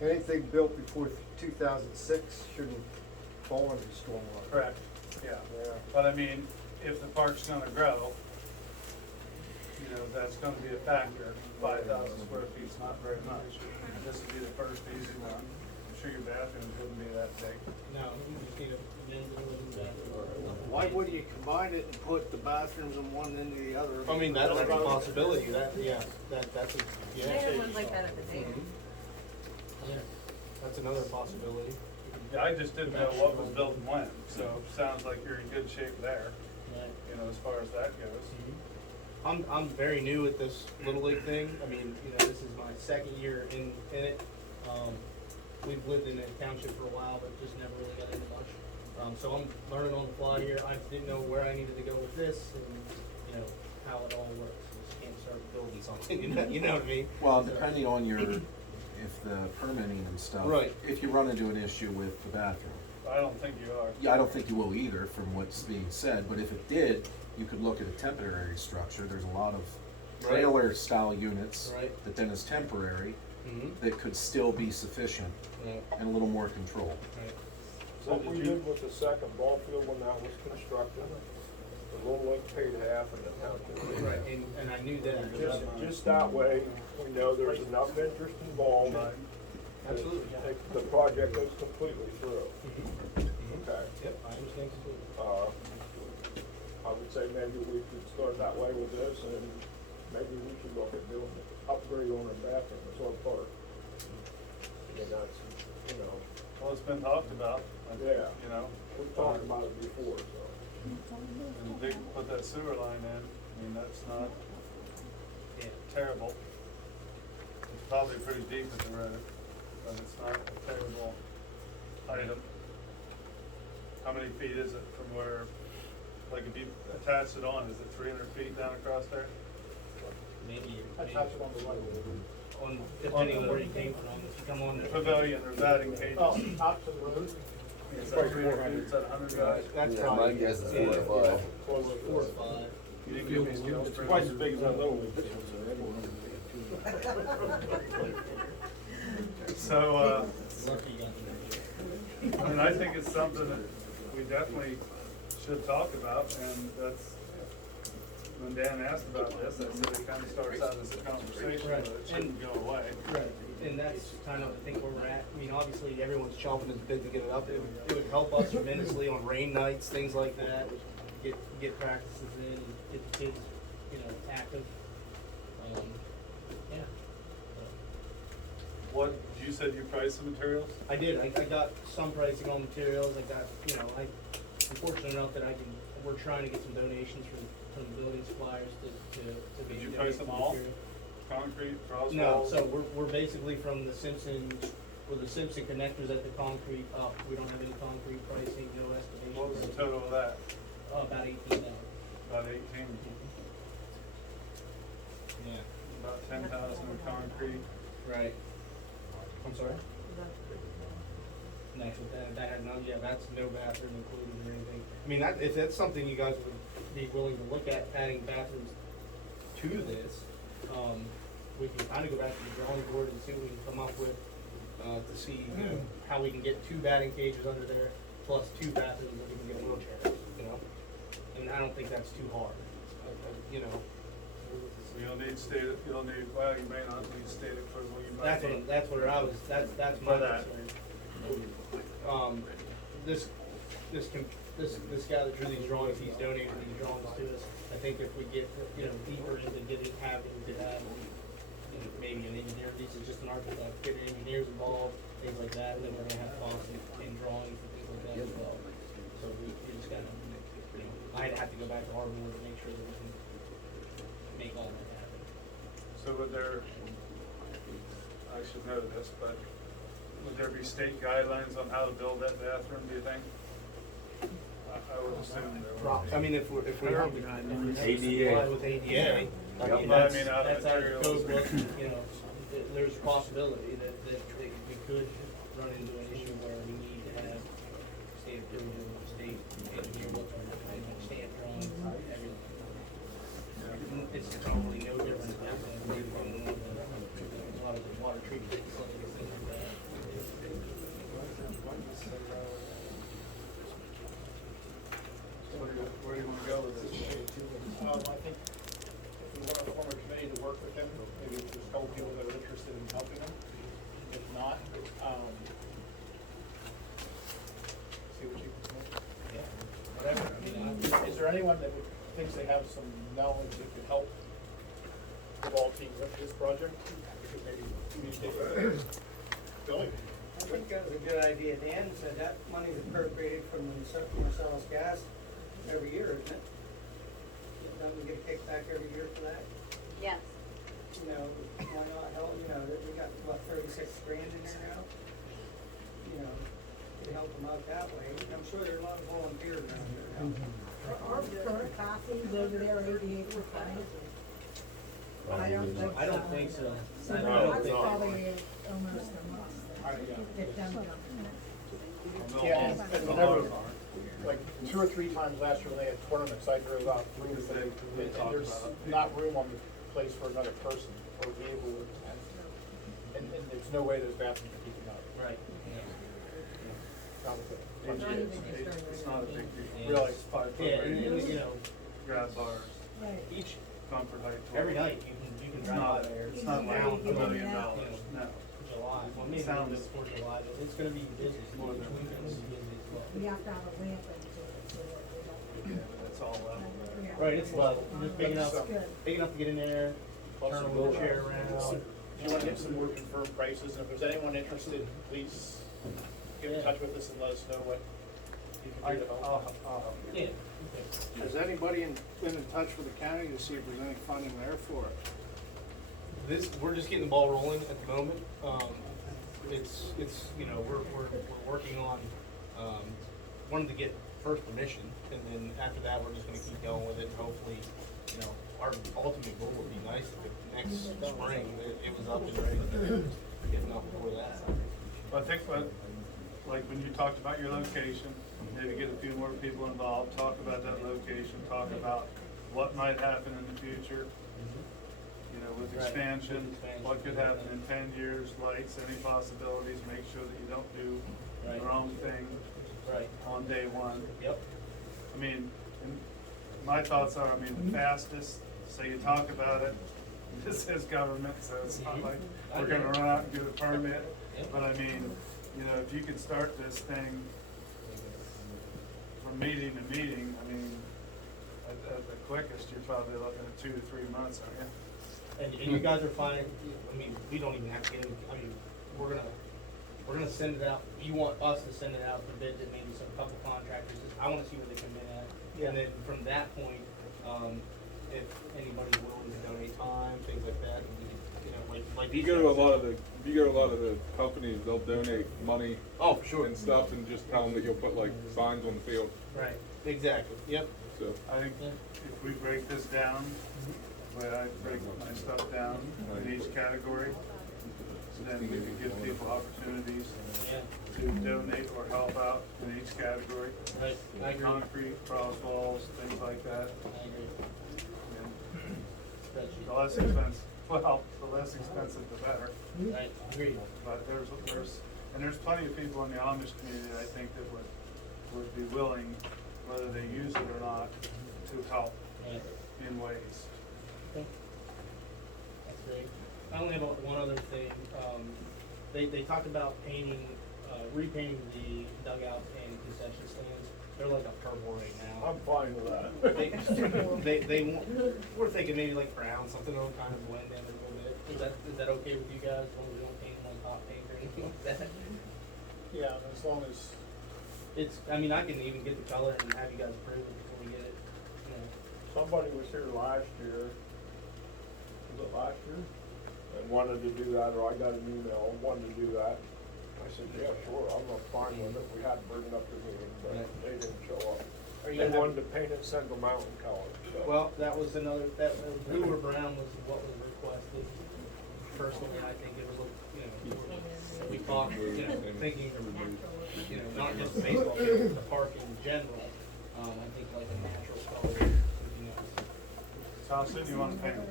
Anything built before 2006 shouldn't fall under stormwater. Correct, yeah. But I mean, if the park's gonna grow, you know, that's gonna be a factor. 5,000 square feet's not very much. This would be the first easy one. I'm sure your bathrooms wouldn't be that big. No, you just need a men's and women's bathroom. Why wouldn't you combine it and put the bathrooms in one into the other? I mean, that's a possibility, that's a, yeah. They have ones like that at the dam. Yeah, that's another possibility. Yeah, I just didn't know what was built and when, so sounds like you're in good shape there, Right. you know, as far as that goes. I'm very new at this Little League thing. I mean, you know, this is my second year in it. We've lived in the township for a while, but just never really got into much. So I'm learning on the fly here. I didn't know where I needed to go with this and, you know, how it all works. You just can't start building something, you know what I mean? Well, depending on if the permitting and stuff. Right. If you run into an issue with the bathroom. I don't think you are. Yeah, I don't think you will either from what's being said, but if it did, you could look at a temporary structure. There's a lot of trailer style units Right. that then is temporary, Mhm. that could still be sufficient Right. and a little more control. Right. What we did with the second ball field when that was constructed, the Little League paid half and the town paid half. Right, and I knew that. Just that way, we know there's enough interest involved. Absolutely. The project goes completely through. Okay. Yep, I understand completely. I would say maybe we could start that way with this, and maybe we should look at doing an upgrade on our bathroom, it's our part. I mean, that's, you know, Well, it's been talked about, Yeah. you know. we've talked about it before, so. And they put that sewer line in, I mean, that's not terrible. It's probably pretty deep at the road, but it's not a terrible item. How many feet is it from where, like if you attach it on, is it 300 feet down across there? Maybe. Attach it on the right. On, depending on where you came from, if you come on. Pavilion or batting cages. Oh, out to the road? Is that 300 feet, is that 100 guys? That's Yeah, probably. my guess is 4 or 5. Close to 4 or 5. You didn't give me skills It's for twice it. as big as that little league field, so So, Lucky you got I mean, I think it's something that we definitely should talk about, and that's, when Dan asked about this, I said it kind of starts out as a conversation, Right. but it shouldn't go away. Right, and that's kind of, I think, where we're at. I mean, obviously, everyone's chomping at the bit to get it up. It would help us tremendously on rain nights, things like that. Get practices in, and get the kids, you know, active. Yeah. What, you said you priced the materials? I did. I got some pricing on materials. I got, you know, I'm fortunate enough that we're trying to get some donations from the building suppliers to be. Did you price them all? Concrete, cross No, walls? so we're basically from the Simpson, with the Simpson connectors at the concrete up. We don't have any concrete pricing, no estimation. What was the total of that? About 18,000. About 18? Yeah. About 10,000 in concrete? Right. I'm sorry? Next with that had none, yeah, that's no bathroom included or anything. I mean, if that's something you guys would be willing to look at, adding bathrooms to this, we can kind of go back to the drawing board and see what we can come up with, to see, you know, how we can get 2 batting cages under there, plus 2 bathrooms that we can get wheelchairs, you know? And I don't think that's too hard, you know? So you'll need well, you may not need stated for what you might need. That's where I was, that's my For that. concern. This guy that drew these drawings, he's donated these drawings to us. I think if we get, you know, deeper into having to have, you know, maybe an engineer, this is just an architect, get engineers involved, things like that, and then we're gonna have costs in drawings and things like that as well. So we just gotta, you know, I'd have to go back to our board to make sure that we can make all that happen. So would there, I should know this, but would there be state guidelines on how to build that bathroom, do you think? I would assume there would be. I mean, if we have to ADA. comply with ADA, But I mean, I mean, out of that's our materials. code book, you know, there's a possibility that we could run into an issue where we need to have state approval, state engineer look at it, stamp drawings, everything. It's probably no different than maybe from a lot of the water treatment facilities, things like that. Where do you wanna go with this? I think if we want to form a committee to work with him, maybe there's a couple people that are interested in helping him. If not, see what you can do. Yeah, whatever, I mean, Is there anyone that thinks they have some knowledge that could help the ball team with this project? Because maybe communicate with Billy? I think that was a good idea. Dan said that money is appropriated from the Marcellus gas every year, isn't it? Don't we get a kickback every year for that? Yes. You know, why not help, you know, we got, what, 36 grand in there now? You know, to help them out that way. I'm sure there are a lot of volunteers around there now. Our current copies over there, 88%. I don't think so. So So I don't that's think. probably almost a must. If them don't. Yeah, and whenever, like 2 or 3 times last year when they had tournaments, I drove out through the thing, and there's not room on place for another person or be able, and there's no way those bathrooms are keeping up. Right. It's not a big deal. Really? It's 5 foot Yeah, and, radius, you know, grab bars, each, comfort height. every night you can It's drive by not, there. it's not like around, $1 million, you know, no. July, well, maybe a little Sounds- bit before July, but it's gonna be busy. More than Weekends is busy as well. You have to have a lamp into it, so that they don't. Yeah, it's all level there. Right, it's level, just big enough, That's good. big enough to get in there, turn a wheelchair around. If you wanna get some more confirmed prices, and if there's anyone interested, please get in touch with us and let us know what you can do to help. Yeah. Has anybody been in touch with the county to see if there's any funding there for it? We're just getting the ball rolling at the moment. It's, you know, we're working on, wanting to get first permission, and then after that, we're just gonna keep going with it, and hopefully, you know, our ultimate goal would be nice if next spring, it was up and ready, if not before that. Well, I think, like when you talked about your location, maybe get a few more people involved, talk about that location, talk about what might happen in the future. You know, with expansion, what could happen in 10 years, lights, any possibilities, make sure that you don't do the wrong thing on day one. Yep. I mean, and my thoughts are, I mean, the fastest, so you talk about it, this is government, so it's not like we're gonna run out and get a permit. But I mean, you know, if you could start this thing from meeting to meeting, I mean, at the quickest, you're probably looking at 2 to 3 months, aren't you? And you guys are fine, I mean, we don't even have to get in, I mean, we're gonna send it out, you want us to send it out for bid to maybe some couple contractors, I wanna see what they come in at. And then from that point, if anybody's willing to donate time, things like that, and we can, you know, like If you these go to a guys lot said. of the, if you go to a lot of the companies, they'll donate money. Oh, for sure. And stuff, and just tell them that you'll put like signs on the field. Right, exactly, yep. So. I think if we break this down, the way I break my stuff down in each category, then we can give people opportunities to donate or help out in each category. Right, I agree. Concrete, cross walls, things like that. I agree. And the less expensive, well, the less expensive the better. Right, agreed. But there's plenty of people in the Amish community, I think, that would be willing, whether they use it or not, to help in ways. Okay. That's great. I only have one other thing. They talked about painting, repainting the dugouts and concession stands. They're like a purple right now. I'm fine with that. They want, we're thinking maybe like brown, something that'll kind of blend in a little bit. Is that okay with you guys? As long as we don't paint them like hot paint or anything like that? Yeah, as long as, I mean, I can even get the color and have you guys approve it before we get it. You know. Somebody was here last year, was it last year? And wanted to do that, or I got an email, wanted to do that. I said, yeah, sure, I'm fine with it, we had to bring it up to the meeting, but they didn't show up. They wanted to paint it Central Mountain color, so. Well, that was another, blue or brown was what was requested. Personally, I think it was, you know, we talked, you know, thinking, you know, not just the baseball field, but the park in general. I think like a natural color would be nice. So how soon do you want to paint it?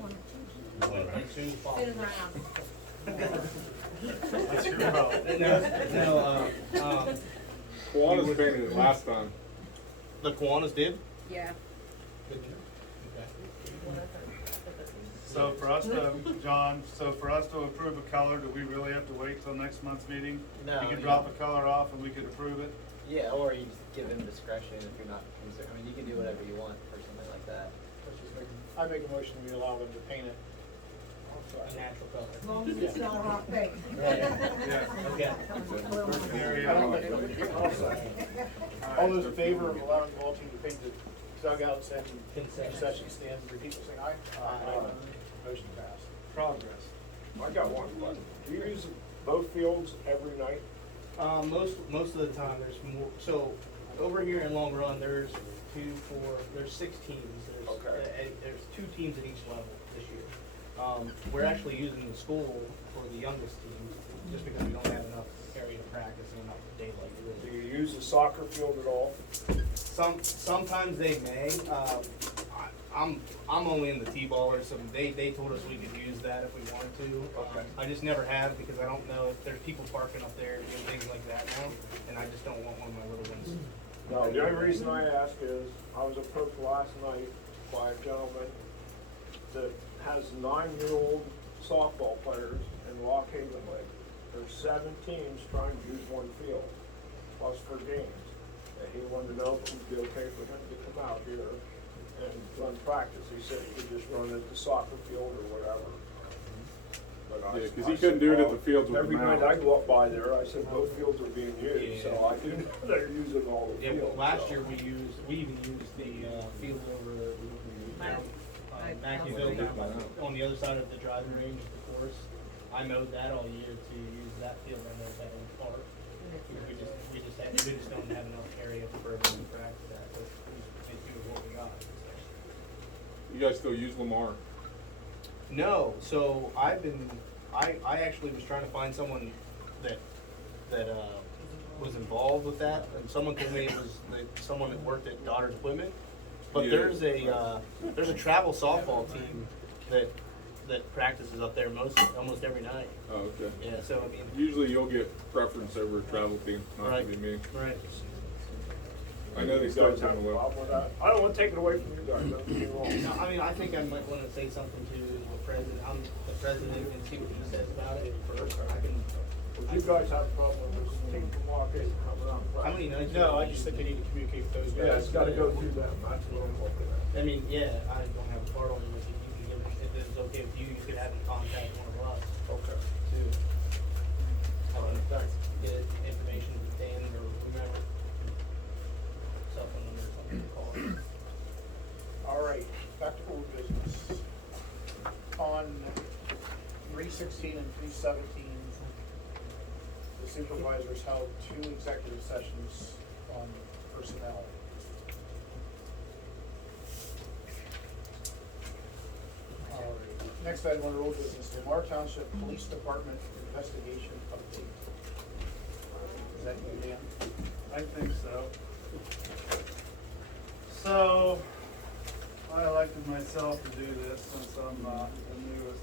As soon as possible. That's your call. No, Kiwanis painted it last time. The Kiwanis did? Yeah. Good. So for us to, John, for us to approve a color, do we really have to wait till next month's meeting? No, You could you drop don't. a color off and we could approve it? Yeah, or you just give them discretion if you're not concerned. I mean, you can do whatever you want for something like that. I make a motion, we allow them to paint it. A natural color. As long as it's not a hot paint. Okay. All those in favor of allowing the team to paint the dugouts and concession stands, repeat by saying aye. Aye. Motion passed. Progress. I got one question. Do you use both fields every night? Most of the time, there's more, so, over here in Long Run, there's 6 teams. There's 2 teams at each level this year. We're actually using the school for the youngest teams, just because we don't have enough area to practice and enough daylight. Do you use the soccer field at all? Sometimes they may. I'm only in the T-baller, so they told us we could use that if we wanted to. I just never have because I don't know if there's people parking up there doing things like that now, and I just don't want one of my little ones. No, the only reason I ask is, I was approached last night by a gentleman that has 9-year-old softball players in Lock Haven Lake. There's 7 teams trying to use one field, plus for games. And he wanted to know if it would be okay for him to come out here and run practice. He said he could just run at the soccer field or whatever. But Yeah, 'cause he couldn't do it at the fields with the every night mound. I go up by there, I said both fields are being used, so I didn't know they're using all the Yeah, fields. last so. year we even used the field over Mackeyville down on the other side of the driving range of the course. I mowed that all year to use that field right there at that park. We just don't have enough area for everyone to practice that, so we make do with what we got. You guys still use Lamar? No, so I actually was trying to find someone that was involved with that, and someone told me it was someone that worked at Daughter's Equipment. But Yeah. there's a travel softball team that practices up there almost every night. Oh, okay. Yeah, so I mean, Usually you'll get preference over a travel team, not Right. to be me. right. I know they You start guys have doing a well. problem with that? I don't want to take it away from you guys, don't get me wrong. No, I mean, I think I might want to say something to the president. I'm the president and see what he says about it first. Would you guys have a problem with this team from Lock Haven coming out? How many nights? No, I just think they need to communicate with those guys. Yeah, it's gotta go through them, that's what I'm looking at. I mean, yeah, I don't have a part on it with you. You can give, if it's okay with you, you could have him contact one of us Okay. too. I can get information to Dan or whomever. Cell phone number or something to call. All right, back to old business. On 3/16 and 3/17, the supervisors held 2 executive sessions on personnel. All right, next item on old business, Lamar Township Police Department investigation update. Is that you, Dan? I think so. So, I elected myself to do this since I'm the newest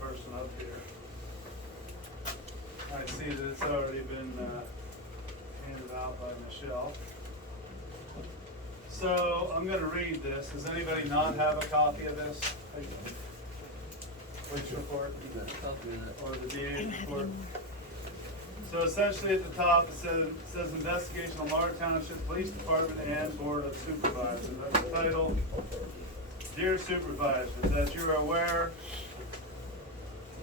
person up here. I see that it's already been handed out by Michelle. So, I'm gonna read this. Does anybody not have a copy of this? Police report? Or the DA's report? So essentially at the top, it says investigation of Lamar Township Police Department and Board of Supervisors. That's the title. Dear Supervisors, as you are aware,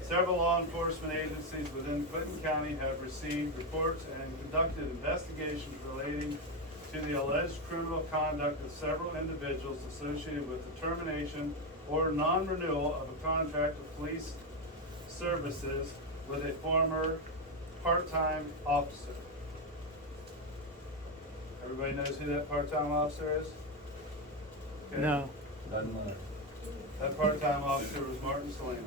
several law enforcement agencies within Clinton County have received reports and conducted investigations relating to the alleged criminal conduct of several individuals associated with the termination or non-renewal of a contract of police services with a former part-time officer. Everybody knows who that part-time officer is? Okay. No. That part-time officer was Martin Salinas.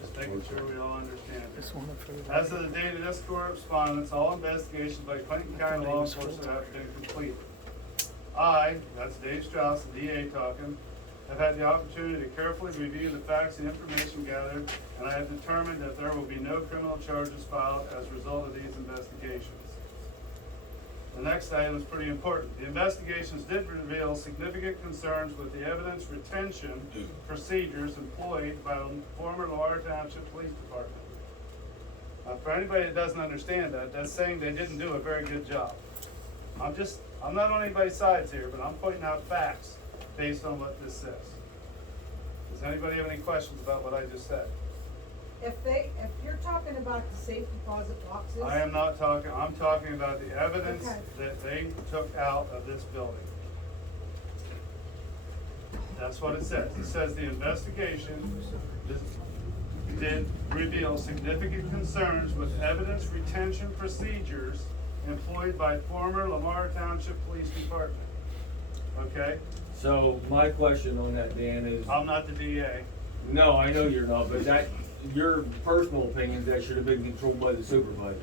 Just making sure we all understand it. Just want to As of the date of this correspondence, all investigations by Clinton County law enforcement have been completed. I, that's Dave Strauss, the DA talking, have had the opportunity to carefully review the facts and information gathered, and I have determined that there will be no criminal charges filed as a result of these investigations. The next item is pretty important. The investigations did reveal significant concerns with the evidence retention procedures employed by the former Lamar Township Police Department. For anybody that doesn't understand that, that's saying they didn't do a very good job. I'm not on anybody's sides here, but I'm pointing out facts based on what this says. Does anybody have any questions about what I just said? If you're talking about the safe deposit boxes. I am not talking, I'm talking about the evidence Okay. that they took out of this building. That's what it says. It says the investigation did reveal significant concerns with evidence retention procedures employed by former Lamar Township Police Department. Okay? So my question on that, Dan, is. I'm not the DA. No, I know you're not, but that, your personal opinion, that should have been controlled by the supervisors.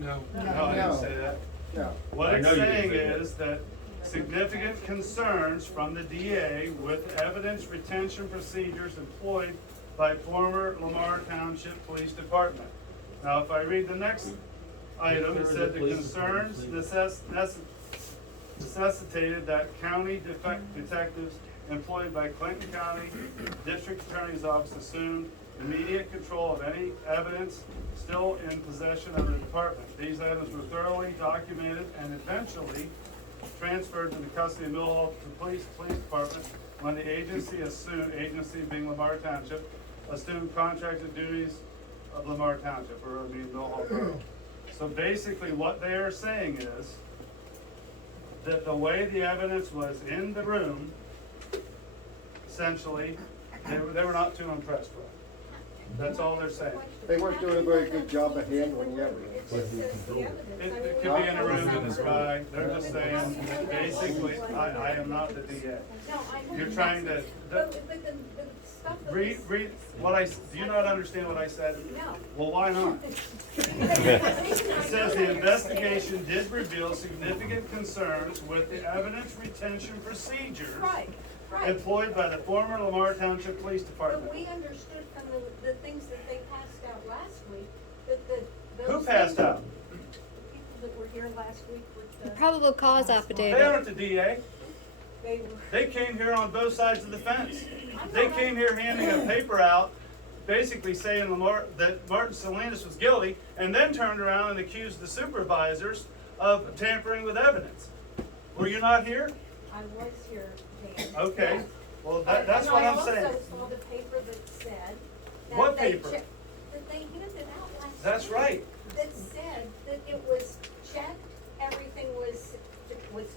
No, I didn't say that. No. What I it's know you didn't saying say that. is that significant concerns from the DA with evidence retention procedures employed by former Lamar Township Police Department. Now, if I read the next item, it said the concerns necessitated that county detectives employed by Clinton County District Attorney's Office assumed immediate control of any evidence still in possession of the department. These items were thoroughly documented and eventually transferred to the custody of Millhall to the police department when the agency being Lamar Township, assumed contracted duties of Lamar Township, or I mean Millhall Borough. So basically what they are saying is that the way the evidence was in the room, essentially, they were not too impressed with it. That's all they're saying. They weren't doing a very good job of handling the evidence. It could be in a room in the sky. They're just saying, basically, I am not the DA. You're trying to, read what do you not understand what I said? No. Well, why not? It says the investigation did reveal significant concerns with the evidence retention procedures employed by the former Lamar Township Police Department. But we understood from the things that they passed out last week, that Who passed out? the people that were here last week with the. Probable cause They affidavit. aren't the DA. They were. They came here on both sides of the fence. They came here handing a paper out, basically saying that Martin Salinas was guilty, and then turned around and accused the supervisors of tampering with evidence. Were you not here? I was here, Dan. Okay. Yes. Well, that's what I'm saying. And I also saw the paper that said. that What they paper? That they handed out last week. That's right. That said that it was checked, everything was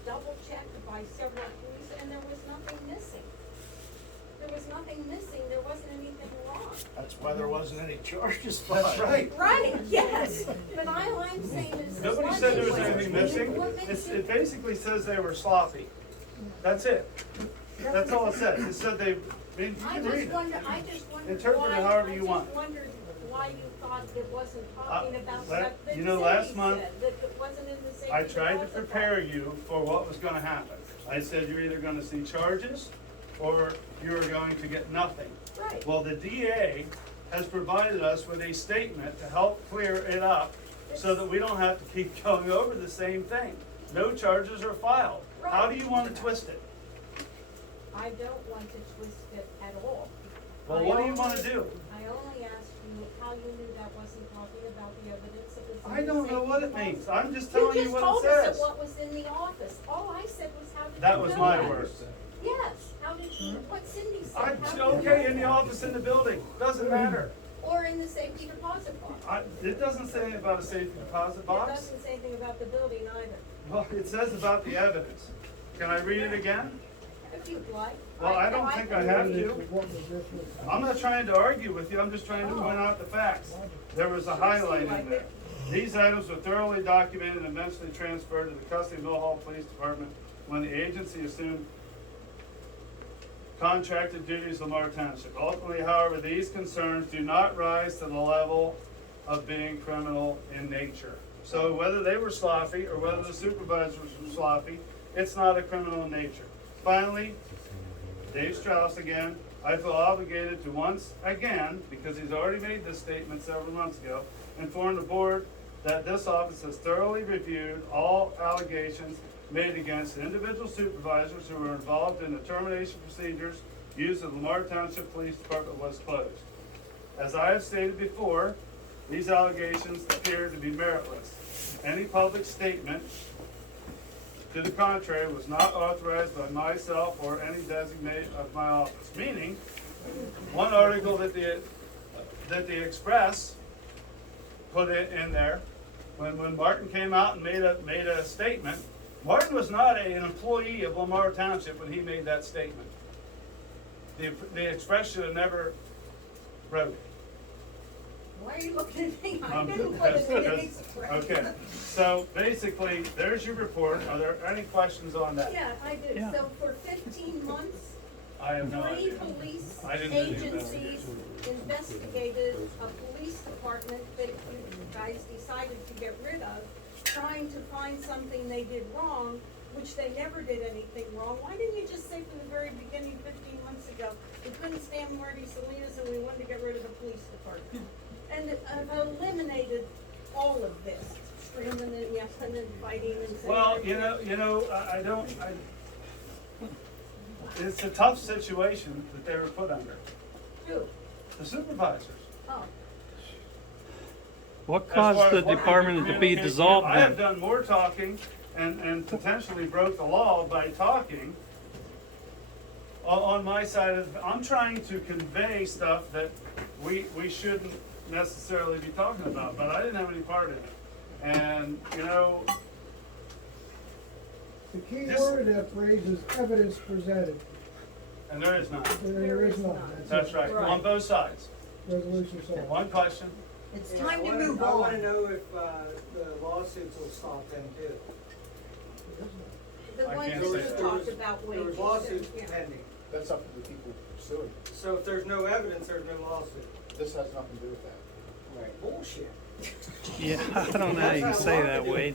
double checked by several police, and there was nothing missing. There was nothing missing, there wasn't anything wrong. That's why there wasn't any charges filed. That's right. Right, yes, but all I'm saying is. Nobody said there was anything missing. It basically says they were sloppy. That's it. That's all it says. It said they, you can read it. I just wondered Interpret it why- however you want. I just wondered why you thought it wasn't talking about la- stuff that you know, Cindy last month, said, that it wasn't in the safety I tried to deposit prepare box. you for what was gonna happen. I said you're either gonna see charges or you're going to get nothing. Right. Well, the DA has provided us with a statement to help clear it up so that we don't have to keep going over the same thing. No charges are filed. How do you wanna twist it? I don't want to twist it at all. Well, what do you wanna do? I only asked you how you knew that wasn't talking about the evidence that was in the I don't know safety what it deposit. means. I'm just telling you what it You just told us says. what was in the office. All I said was how did you That was know my that? words. Yes, how did you, what Cindy said, how did you Okay, know? in the office, in the building, doesn't matter. Or in the safety deposit box. It doesn't say anything about a safety deposit It box. doesn't say anything about the building either, Well, it says about the evidence. Can I read it again? if you'd like. Well, I don't think I have to. I'm not trying to argue with you, I'm just trying to point out the facts. There was a highlight in there. These items were thoroughly documented and eventually transferred to the custody of Millhall Police Department when the agency assumed contracted duties of Lamar Township. Ultimately, however, these concerns do not rise to the level of being criminal in nature. So whether they were sloppy or whether the supervisors were sloppy, it's not a criminal in nature. Finally, Dave Strauss again, I feel obligated to once again, because he's already made this statement several months ago, inform the board that this office has thoroughly reviewed all allegations made against individual supervisors who were involved in the termination procedures used at Lamar Township Police Department was closed. As I have stated before, these allegations appear to be meritless. Any public statement to the contrary was not authorized by myself or any designate of my office. Meaning, one article that the Express put it in there, when Martin came out and made a statement, Martin was not an employee of Lamar Township when he made that statement. The Express should have never wrote it. Why are you looking at me? I didn't put it in the express. Okay, so basically, there's your report. Are there any questions on that? Yeah, I do. Yeah. So for 15 months, I have no three idea. police I didn't do the agencies investigated a police department that you guys decided to get rid of, trying to find something they did wrong, which they never did anything wrong. Why didn't you just say from the very beginning, 15 months ago, we couldn't stand Marty Salinas and we wanted to get rid of the police department? And eliminated all of this, screaming and yelling and fighting and saying. Well, it's a tough situation that they were put under. Who? The supervisors. Oh. What As far caused the as what department to be communication- dissolved I have then? done more talking and potentially broke the law by talking on my side of, I'm trying to convey stuff that we shouldn't necessarily be talking about, but I didn't have any part in it. And, The key This- word in that phrase is evidence presented. and there is none. There is none. That's right, on both sides. Resolution said. One question. It's Yeah, time to I wanna- move I on. wanna know if, the lawsuits will stop them too. The I ones can't that say just that. talked about There wages. was lawsuits yeah. pending. That's up to the people suing. So if there's no evidence, there's no lawsuit. This has nothing to do with that. Right. Bullshit. Yeah, I don't know how you can say that, Wade.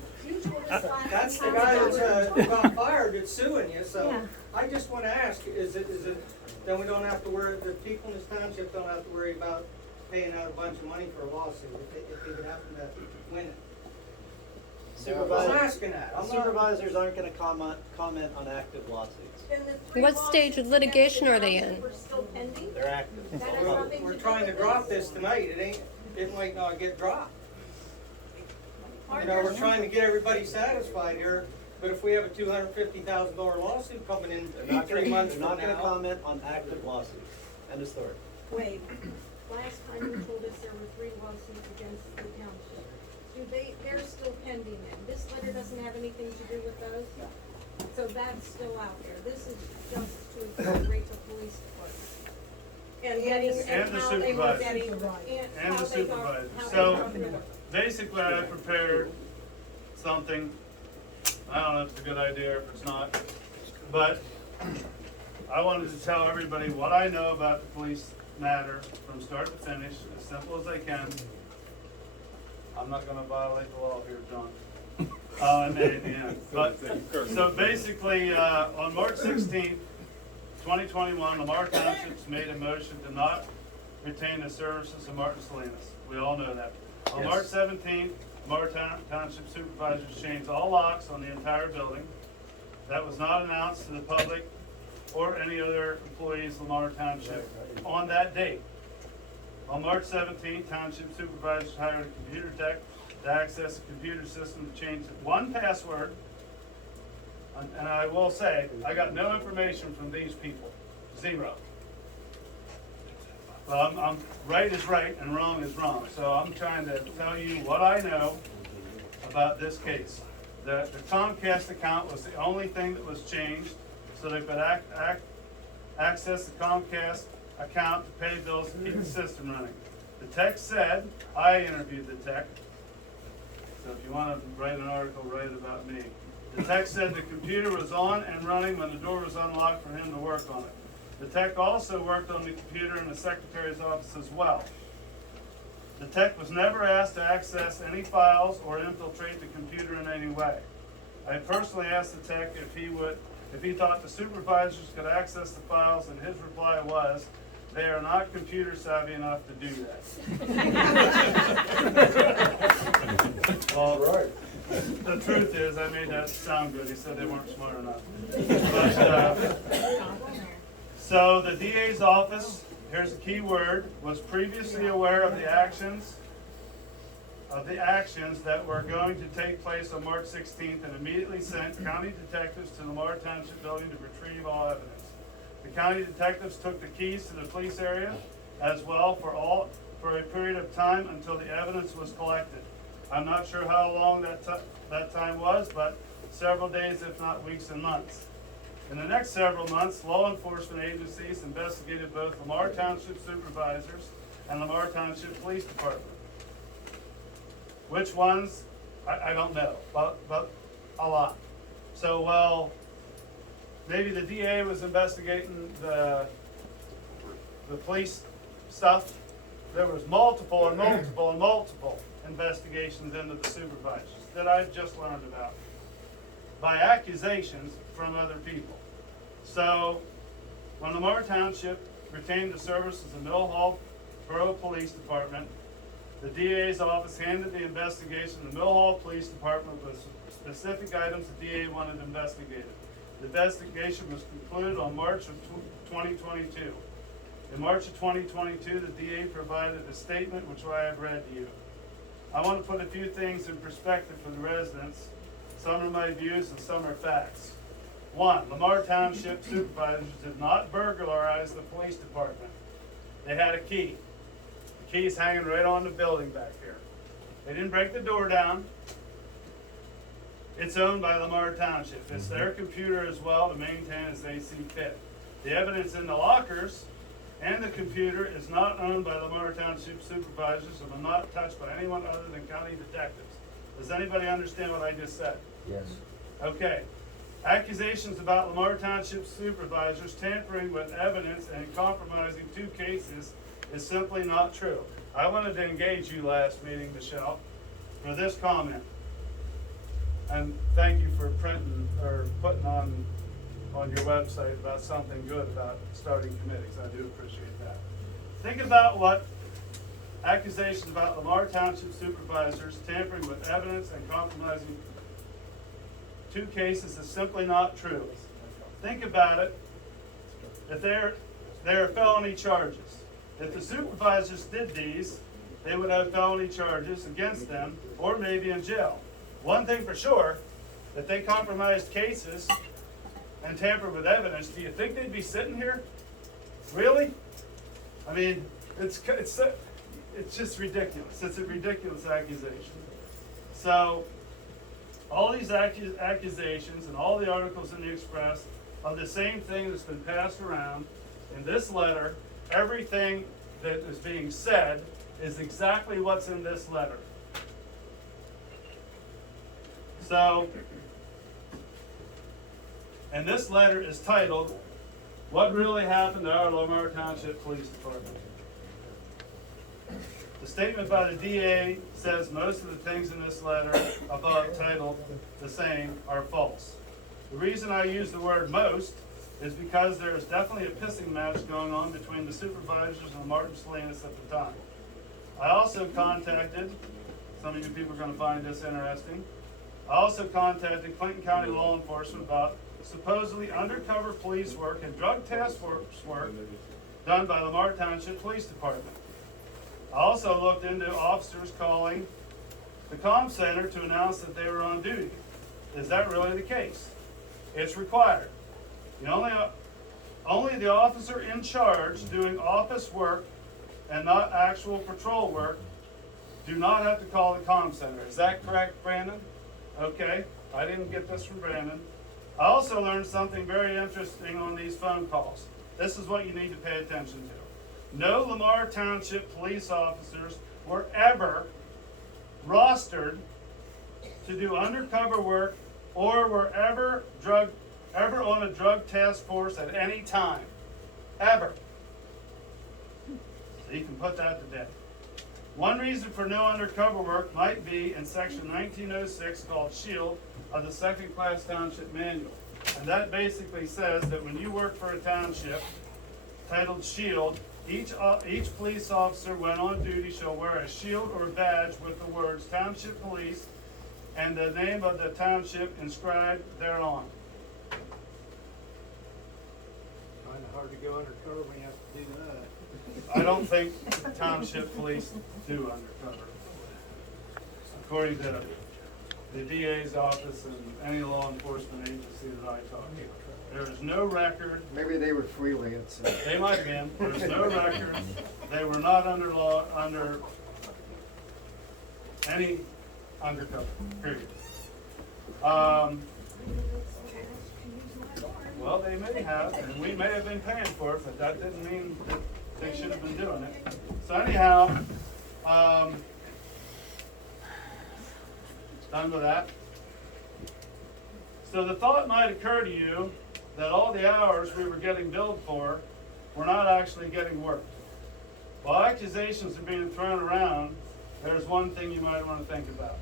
That's the guy that's, got fired that's suing you, so Yeah. I just wanna ask, is it, then we don't have to worry, the people in this township don't have to worry about paying out a bunch of money for a lawsuit if they would happen to win it. I'm asking that, I'm not. Supervisors aren't gonna comment on active lawsuits. Then the three What stage of litigation are they in? We're still pending? They're active. That has We're, nothing we're to do trying to with drop this tonight, it might not get dropped. We're trying to get everybody satisfied here, but if we have a $250,000 lawsuit coming in They're not 3 gonna, months they're from not gonna now. comment on active lawsuits. End of story. Wait, last time you told us there were 3 lawsuits against the township. They're still pending then. This letter doesn't have anything to do with those? So that's still out there. This is just to evaluate the police department. And getting, And the how they were supervisor. getting, And how the they got, supervisor. how they So, got rid of it. basically, I prepared something, I don't know if it's a good idea or if it's not, but I wanted to tell everybody what I know about the police matter from start to finish, as simple as I can. I'm not gonna violate the law here, John. I made it in the end. But, so basically, on March 16th, 2021, Lamar Township's made a motion to not retain the services of Martin Salinas. We all know that. On March 17th, Lamar Township supervisors changed all locks on the entire building. That was not announced to the public or any other employees of Lamar Township on that date. On March 17th, Township supervisors hired a computer tech to access the computer system to change one password. And I will say, I got no information from these people, 0. Well, I'm right is right and wrong is wrong. So I'm trying to tell you what I know about this case. The Comcast account was the only thing that was changed, so they could access the Comcast account to pay bills and keep the system running. The tech said, I interviewed the tech, so if you want to write an article, write it about me. The tech said the computer was on and running when the door was unlocked for him to work on it. The tech also worked on the computer in the secretary's office as well. The tech was never asked to access any files or infiltrate the computer in any way. I personally asked the tech if he thought the supervisors could access the files, and his reply was, they are not computer savvy enough to do that. Well, the truth is, I made that sound good. He said they weren't smart enough. So the DA's office, here's the key word, was previously aware of the actions that were going to take place on March 16th and immediately sent county detectives to the Lamar Township building to retrieve all evidence. The county detectives took the keys to the police area as well for a period of time until the evidence was collected. I'm not sure how long that time was, but several days, if not weeks and months. In the next several months, law enforcement agencies investigated both Lamar Township supervisors and Lamar Township Police Department. Which ones, I don't know, but a lot. So while maybe the DA was investigating the police stuff, there was multiple investigations into the supervisors that I've just learned about. by accusations from other people. So, when Lamar Township retained the services of Mill Hall Borough Police Department, the DA's office handed the investigation to the Mill Hall Police Department with specific items the DA wanted investigated. The investigation was concluded on March of 2022. In March of 2022, the DA provided a statement which I have read to you. I want to put a few things in perspective for the residents. Some are my views and some are facts. 1, Lamar Township supervisors did not burglarize the police department. They had a key. The key's hanging right on the building back here. They didn't break the door down. It's owned by Lamar Township. It's their computer as well to maintain as they see fit. The evidence in the lockers and the computer is not owned by Lamar Township supervisors and will not touched by anyone other than county detectives. Does anybody understand what I just said? Yes. Okay. Accusations about Lamar Township supervisors tampering with evidence and compromising 2 cases is simply not true. I wanted to engage you last meeting, Michelle, for this comment. And thank you for printing or putting on your website about something good about starting committees. I do appreciate that. Think about what accusations about Lamar Township supervisors tampering with evidence and compromising 2 cases is simply not true. Think about it. If they're felony charges. If the supervisors did these, they would have felony charges against them or maybe in jail. One thing for sure, if they compromised cases and tampered with evidence, do you think they'd be sitting here? Really? I mean, it's just ridiculous. It's a ridiculous accusation. So, all these accusations and all the articles in the Express are the same thing that's been passed around. In this letter, everything that is being said is exactly what's in this letter. So, and this letter is titled, What Really Happened to Our Lamar Township Police Department. The statement by the DA says most of the things in this letter above titled the same are false. The reason I use the word most is because there is definitely a pissing match going on between the supervisors and Martin Salinas at the time. I also contacted, some of you people are going to find this interesting, I also contacted Clinton County law enforcement about supposedly undercover police work and drug task force work done by Lamar Township Police Department. I also looked into officers calling the comm center to announce that they were on duty. Is that really the case? It's required. Only the officer in charge doing office work and not actual patrol work do not have to call the comm center. Is that correct, Brandon? Okay, I didn't get this from Brandon. I also learned something very interesting on these phone calls. This is what you need to pay attention to. No Lamar Township police officers were ever rostered to do undercover work or were ever on a drug task force at any time. Ever. So you can put that to death. One reason for no undercover work might be in section 1906 called SHIELD of the Second Class Township Manual. And that basically says that when you work for a township titled SHIELD, each police officer when on duty shall wear a shield or badge with the words Township Police and the name of the township inscribed thereon. Kinda hard to go undercover when you have to do that. I don't think township police do undercover. According to the DA's office and any law enforcement agency that I talk to. There is no record. Maybe they were freelance. They might have been. There's no record. They were not under any undercover, period. Well, they may have, and we may have been paying for it, but that didn't mean that they should have been doing it. So anyhow, done with that. So the thought might occur to you that all the hours we were getting billed for were not actually getting worked. While accusations are being thrown around, there's one thing you might want to think about.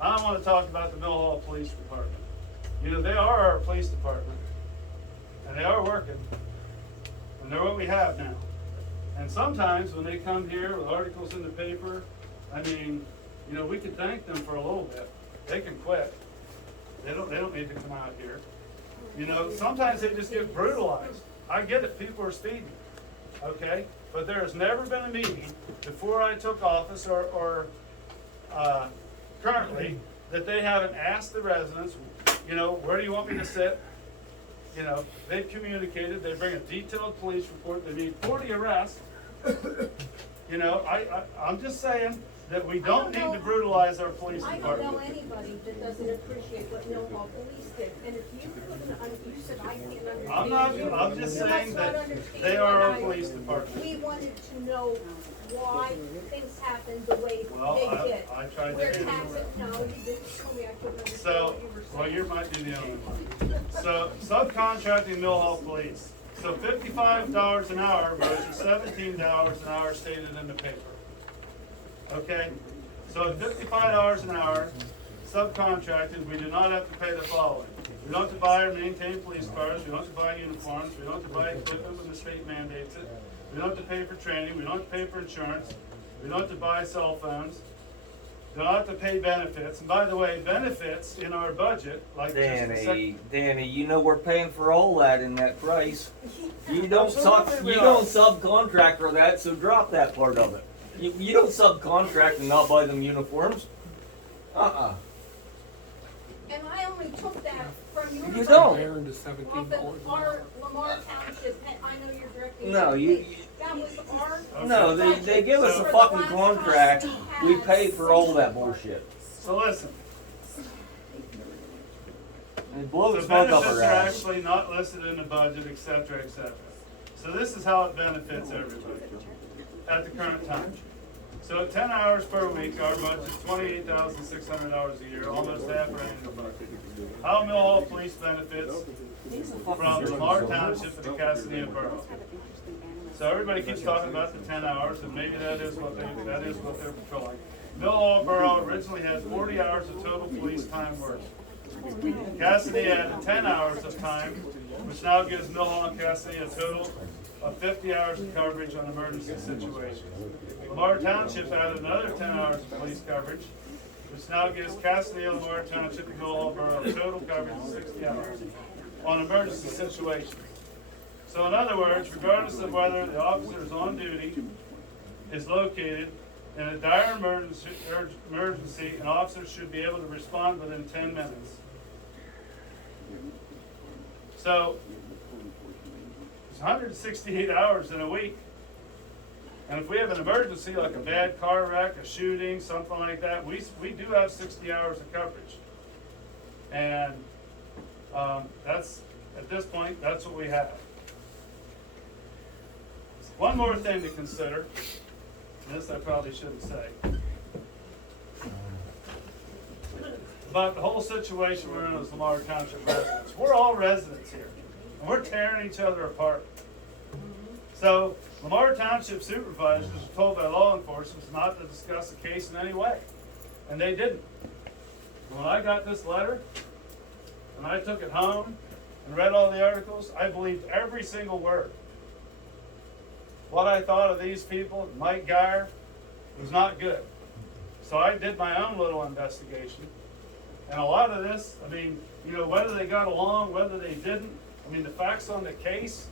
I want to talk about the Mill Hall Police Department. you know, they are our police department, and they are working, and they're what we have now. And sometimes when they come here with articles in the paper, I mean, you know, we can thank them for a little bit. They can quit. They don't need to come out here. You know, sometimes they just get brutalized. I get it, people are speeding, okay? But there has never been a meeting before I took office or currently that they haven't asked the residents, you know, where do you want me to sit? You know, they've communicated, they bring a detailed police report, they need 40 arrests. You know, I'm just saying that we don't need to brutalize our police I department. don't know anybody that doesn't appreciate what Millhall Police did, and if you couldn't, you said I can't understand. I'm just you saying must not that understand they are our why police department. We wanted to know why things happened the way Well, they did. I tried to Where answer taxes, that. no, you didn't tell me, I couldn't understand So, what you were saying. well, you might be the only one. So, subcontracting Millhall Police. So $55 an hour versus $17 an hour stated in the paper. Okay? So at $55 an hour, subcontracted, we do not have to pay the following. We don't have to buy or maintain police cars, we don't have to buy uniforms, we don't have to buy equipment when the state mandates it, we don't have to pay for training, we don't have to pay for insurance, we don't have to buy cell phones, we don't have to pay benefits. And by the way, benefits in our budget, like Danny, you know we're paying for all that in that price. You don't Absolutely we subcontract for that, so drop that part of it. You don't subcontract and not buy them uniforms. And I only took that from your. You don't. Off of our Lamar Township, I know you're directing. No, me. That was our. No, they give us a fucking contract. We pay for all that bullshit. So listen. And blow the So smoke up benefits our are ass. actually not listed in the budget, et cetera, et cetera. So this is how it benefits everybody at the current time. So at 10 hours per week, our budget's $28,600 a year, almost half our annual budget. How Millhall Police benefits from Lamar Township to the Castanea Borough. So everybody keeps talking about the 10 hours, and maybe that is what they're patrolling. Millhall Borough originally had 40 hours of total police time worked. Castanea added 10 hours of time, which now gives Millhall and Castanea a total of 50 hours of coverage on emergency situations. Lamar Township added another 10 hours of police coverage, which now gives Castanea, Lamar Township, and Millhall Borough a total coverage of 60 hours on emergency situations. So in other words, regardless of whether the officer is on duty, is located in a dire emergency, an officer should be able to respond within 10 minutes. So, it's 168 hours in a week. And if we have an emergency, like a bad car wreck, a shooting, something like that, we do have 60 hours of coverage. And that's, at this point, that's what we have. One more thing to consider, this I probably shouldn't say, about the whole situation we're in as Lamar Township residents. We're all residents here, and we're tearing each other apart. So, Lamar Township supervisors were told by law enforcement not to discuss the case in any way, and they didn't. When I got this letter, and I took it home and read all the articles, I believed every single word. What I thought of these people, Mike Geyer, was not good. So I did my own little investigation. And a lot of this, I mean, you know, whether they got along, whether they didn't, I mean, the facts on the case,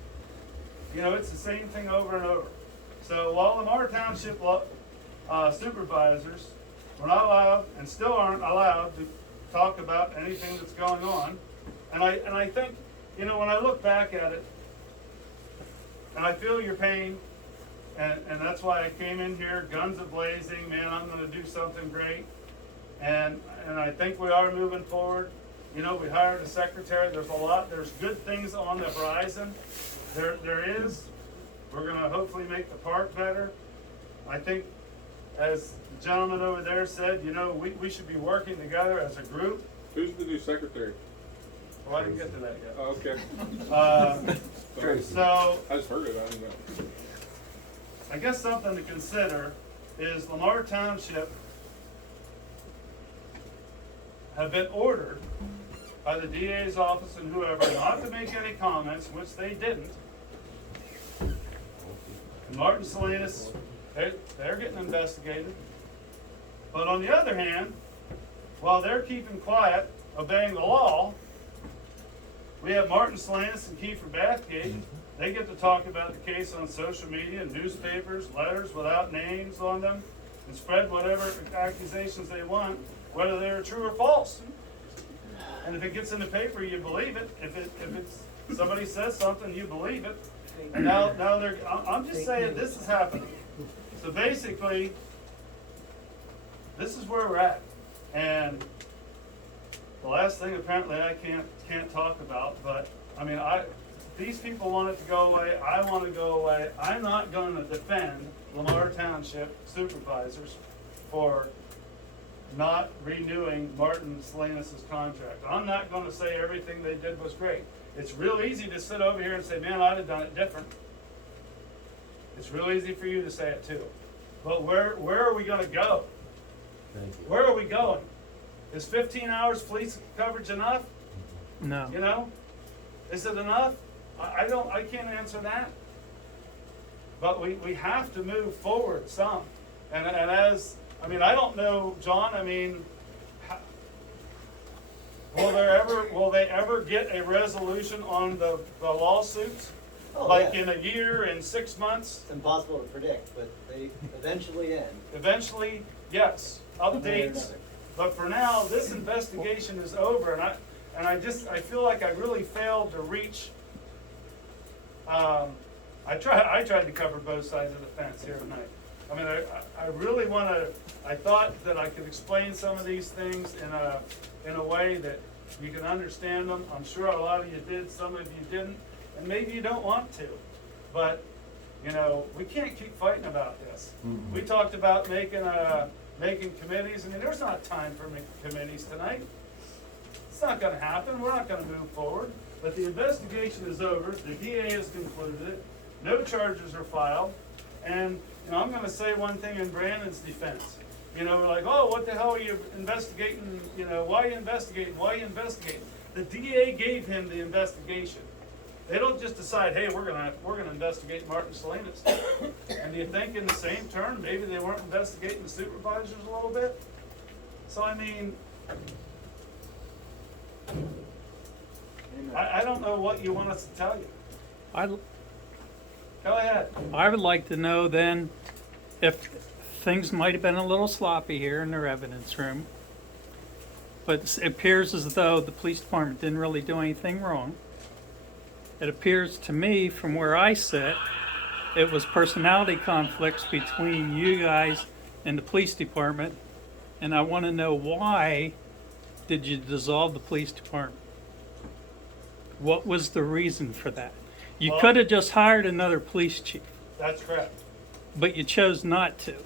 you know, it's the same thing over and over. So while Lamar Township supervisors were not allowed, and still aren't allowed, to talk about anything that's going on, and I think, you know, when I look back at it, and I feel your pain, and that's why I came in here, guns a-blazing, man, I'm gonna do something great. And I think we are moving forward. You know, we hired a secretary, there's good things on the horizon. There is. We're gonna hopefully make the park better. I think, as the gentleman over there said, you know, we should be working together as a group. Who's the new secretary? Well, I didn't get to that yet. Oh, okay. So, I just heard it, I didn't know. I guess something to consider is Lamar Township have been ordered by the DA's office and whoever not to make any comments, which they didn't. And Martin Salinas, they're getting investigated. But on the other hand, while they're keeping quiet, obeying the law, we have Martin Salinas and Kiefer Bathgate. They get to talk about the case on social media, newspapers, letters without names on them, and spread whatever accusations they want, whether they're true or false. And if it gets in the paper, you believe it. If it's somebody says something, you believe it. And now I'm just saying this is happening. So basically, this is where we're at. And the last thing apparently I can't talk about, but I mean, these people want it to go away. I want to go away. I'm not going to defend Lamar Township supervisors for not renewing Martin Salinas' contract. I'm not going to say everything they did was great. It's real easy to sit over here and say, man, I'd have done it different. It's real easy for you to say it too. But where are we going to go? Where are we going? Is 15 hours police coverage enough? No. You know? Is it enough? I can't answer that. But we have to move forward some. And as, I mean, I don't know, John, I mean, will they ever get a resolution on the lawsuits? Oh, like yeah. in a year, in 6 months? It's impossible to predict, but they eventually end. Eventually, yes, updates. But for now, this investigation is over, and I feel like I really failed to reach. I tried to cover both sides of the fence here tonight. I mean, I really want to. I thought that I could explain some of these things in a way that you can understand them. I'm sure a lot of you did, some of you didn't, and maybe you don't want to. But you know, we can't keep fighting about this. Mm-hmm. We talked about making committees. I mean, there's not time for committees tonight. It's not going to happen. We're not going to move forward. But the investigation is over. The DA has concluded it. No charges are filed. And you know, I'm going to say one thing in Brandon's defense. You know, we're like, oh, what the hell are you investigating? You know, why are you investigating? Why are you investigating? The DA gave him the investigation. They don't just decide, hey, we're gonna investigate Martin Salinas. And do you think in the same turn, maybe they weren't investigating the supervisors a little bit? So I mean, I don't know what you want us to tell you. Go ahead. I would like to know then if things might have been a little sloppy here in their evidence room, but it appears as though the police department didn't really do anything wrong. It appears to me from where I sit, it was personality conflicts between you guys and the police department, and I want to know why did you dissolve the police department? What was the reason for that? You could have just hired another police chief. That's correct. But you chose not to.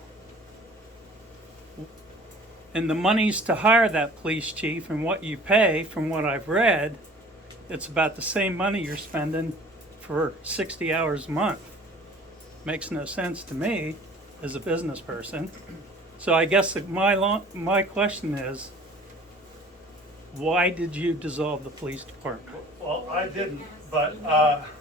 And the monies to hire that police chief and what you pay, from what I've read, it's about the same money you're spending for 60 hours a month. Makes no sense to me as a business person. So I guess my question is, why did you dissolve the police department? Well, I didn't, but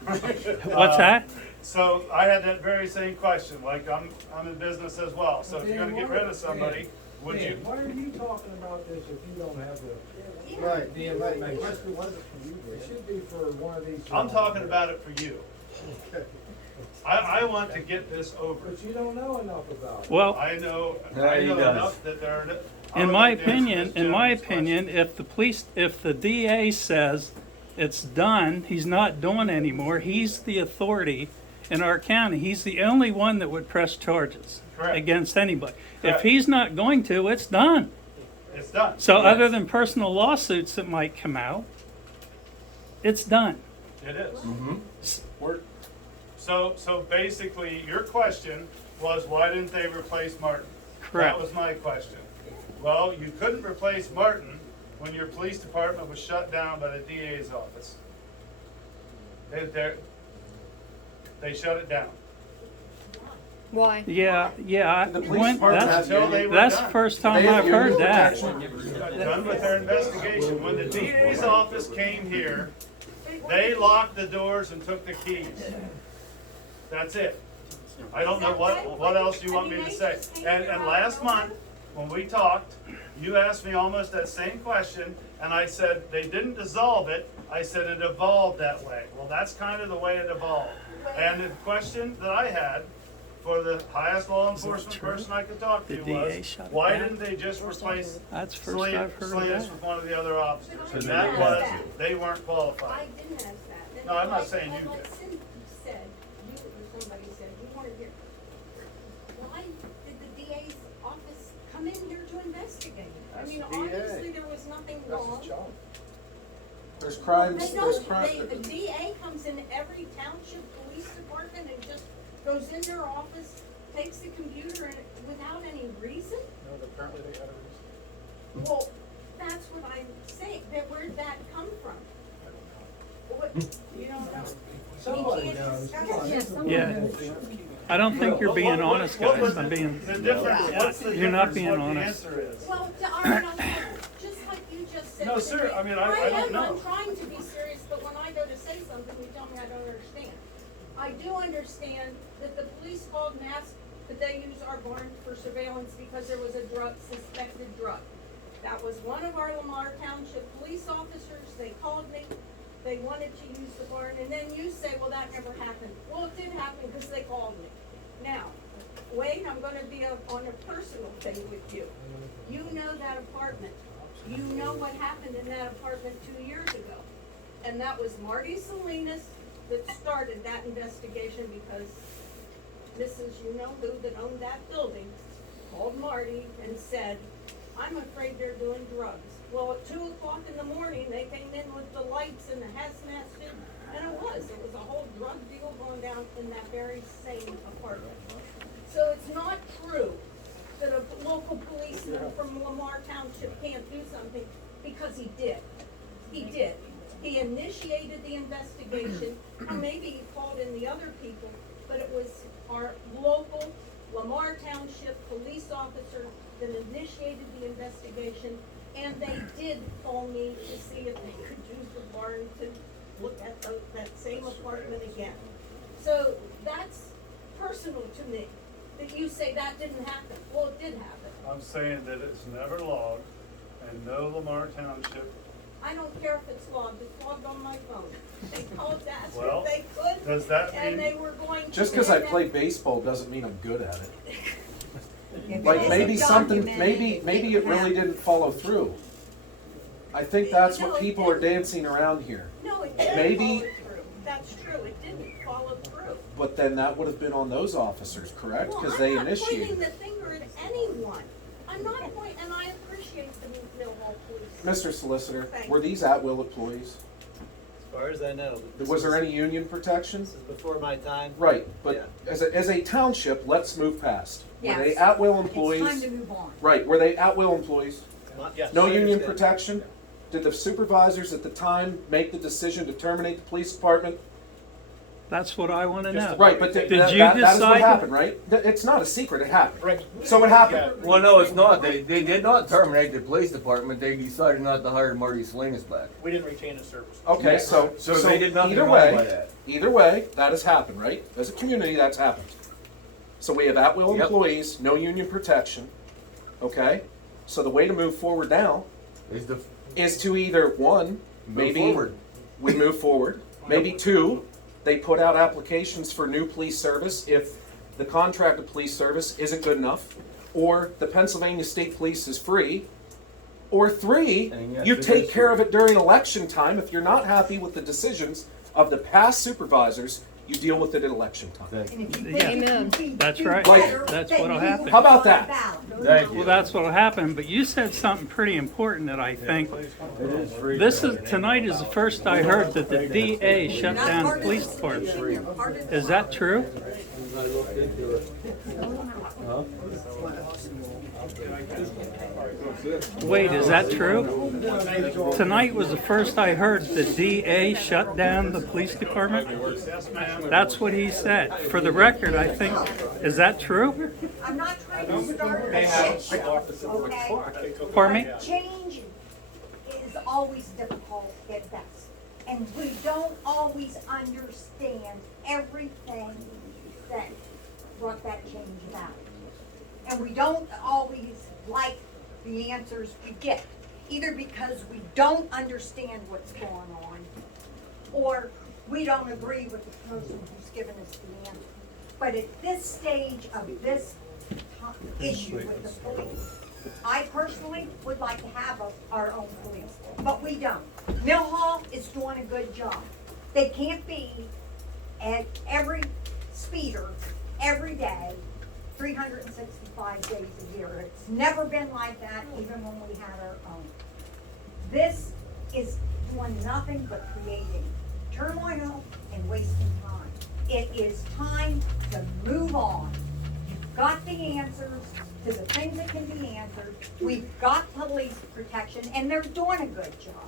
What's that? So I had that very same question. Like I'm in business as well. So if you're going to get rid of somebody, would you? Why are you talking about this if you don't have the Right. the information? It should be for one of these. I'm talking about it for you. I want to get this over. But you don't know enough about it. Well, I know he does. enough that there are. in my opinion, if the DA says it's done, he's not doing anymore, he's the authority in our county. He's the only one that would press charges against anybody. If he's not going to, it's done. It's done. So other than personal lawsuits that might come out, it's done. It is. Mm-hmm. So basically, your question was, why didn't they replace Martin? Correct. That was my question. Well, you couldn't replace Martin when your police department was shut down by the DA's office. They shut it down. Why? Yeah, The police department has- Until they were that's done. the first time They have I've heard union that. protection. Done with their investigation. When the DA's office came here, they locked the doors and took the keys. That's it. I don't know what else you want me to say. And last month, when we talked, you asked me almost that same question, and I said, they didn't dissolve it. I said it evolved that way. Well, that's kind of the way it evolved. And the question that I had for the highest law enforcement person I could talk to The DA was, shut it why down? didn't they just replace That's the first Salinas I've heard of that. with one of the other officers? And I that didn't was, ask that. they weren't I qualified. didn't ask that. And No, I'm not like- saying you and like did. Cindy said, you or somebody said, you weren't here. Why did the DA's office come in here to investigate? I That's mean, the DA. obviously there was nothing That's wrong. his job. There's crimes, They there's don't, crimes. the DA comes in every township police department and just goes in their office, takes the computer and without any reason? No, apparently they had a reason. Well, that's what I'm saying, that where'd that come from? What, you don't know? Somebody You can't knows. discuss it. Yeah. I don't think you're being honest, guys. I'm being, The difference, what's the You're not difference being what the honest. answer is? Well, I mean, just like you just said. No, to sir, me, I mean, I don't know. I'm trying to be serious, but when I go to say something, you tell me I don't understand. I do understand that the police called and asked that they use our barn for surveillance because there was a suspected drug. That was one of our Lamar Township police officers, they called me, they wanted to use the barn, and then you say, well, that never happened. Well, it did happen because they called me. Now, Wade, I'm gonna be on a personal thing with you. You know that apartment. You know what happened in that apartment 2 years ago. And that was Marty Salinas that started that investigation because Mrs. You-know-who that owned that building called Marty and said, I'm afraid they're doing drugs. Well, at 2 o'clock in the morning, they came in with the lights and the hazmat suit, and it was a whole drug deal going down in that very same apartment. So it's not true that a local policeman from Lamar Township can't do something, because he did. He did. He initiated the investigation, or maybe he called in the other people, but it was our local Lamar Township police officer that initiated the investigation, and they did call me to see if they could use the barn to look at that same apartment again. So that's personal to me, that you say that didn't happen. Well, it did happen. I'm saying that it's never logged, and no Lamar Township. I don't care if it's logged, it's logged on my phone. They called to ask Well, if they could, does that and mean- they were going to. Just because I do play that. baseball doesn't mean I'm good at it. If Like it maybe isn't something, documented, maybe it really happened. didn't follow through. I think that's No, what it people are didn't. dancing around here. No, it didn't Maybe- follow through. That's true, it didn't follow through. But then that would have been on those officers, correct? Because they Well, I'm not pointing initiated. the finger at anyone. I'm not pointing, and I appreciate the Millhall Police. Mr. Solicitor, Thank were you. these at-will employees? As far as I know. this Was there any union protection? This is before my time. Right, but Yeah. as a township, let's move past. Were they Yes. at-will It's employees? time to move on. Right, were they at-will employees? Yes. No I union understand. protection? Did the supervisors at the time make the decision to terminate the police department? that's what I wanna know. Right, but Did that you is what decide- happened, right? It's not a secret, it happened. Right. So it happened. Well, no, it's not. They did not terminate the police department. They decided not to hire Marty Salinas back. We didn't retain his service. Okay, so they did nothing either wrong way, by that. either way, that has happened, right? As a community, that's happened. So we have at-will Yep. employees, no union protection, okay? So the way to move forward now is to either, one, maybe forward. we move forward, maybe two, they put out applications for new police service if the contracted police service isn't good enough, or the Pennsylvania State Police is free, or three, And yes, you it take is care free. of it during election time. If you're not happy with the decisions of the past supervisors, you deal with it at election time. And if you Yeah. think it Amen. can be That's do right. better, That's then what'll you happen. will How about be on that? the ballot. Thank you. Well, that's what'll happen, but you said something pretty important that I think, It is free. tonight is the first I heard that the DA shut Not down part the of police the department. solution, they're part of the Is that true? I looked into it. Huh? Wait, is that true? Tonight was the first I heard the DA shut down the police department. That's what he said. For the record, I think, is that true? I'm not trying to start a shit show, okay? Pardon me? Change is always difficult at best, and we don't always understand everything that brought that change about. And we don't always like the answers we get, either because we don't understand what's going on, or we don't agree with the person who's given us the answer. But at this stage of this issue with the police, I personally would like to have our own police, but we don't. Mill Hall is doing a good job. They can't be at every speeder, every day, 365 days a year. It's never been like that, even when we had our own. This is doing nothing but creating turmoil and wasting time. It is time to move on. You've got the answers to the things that can be answered. We've got police protection, and they're doing a good job.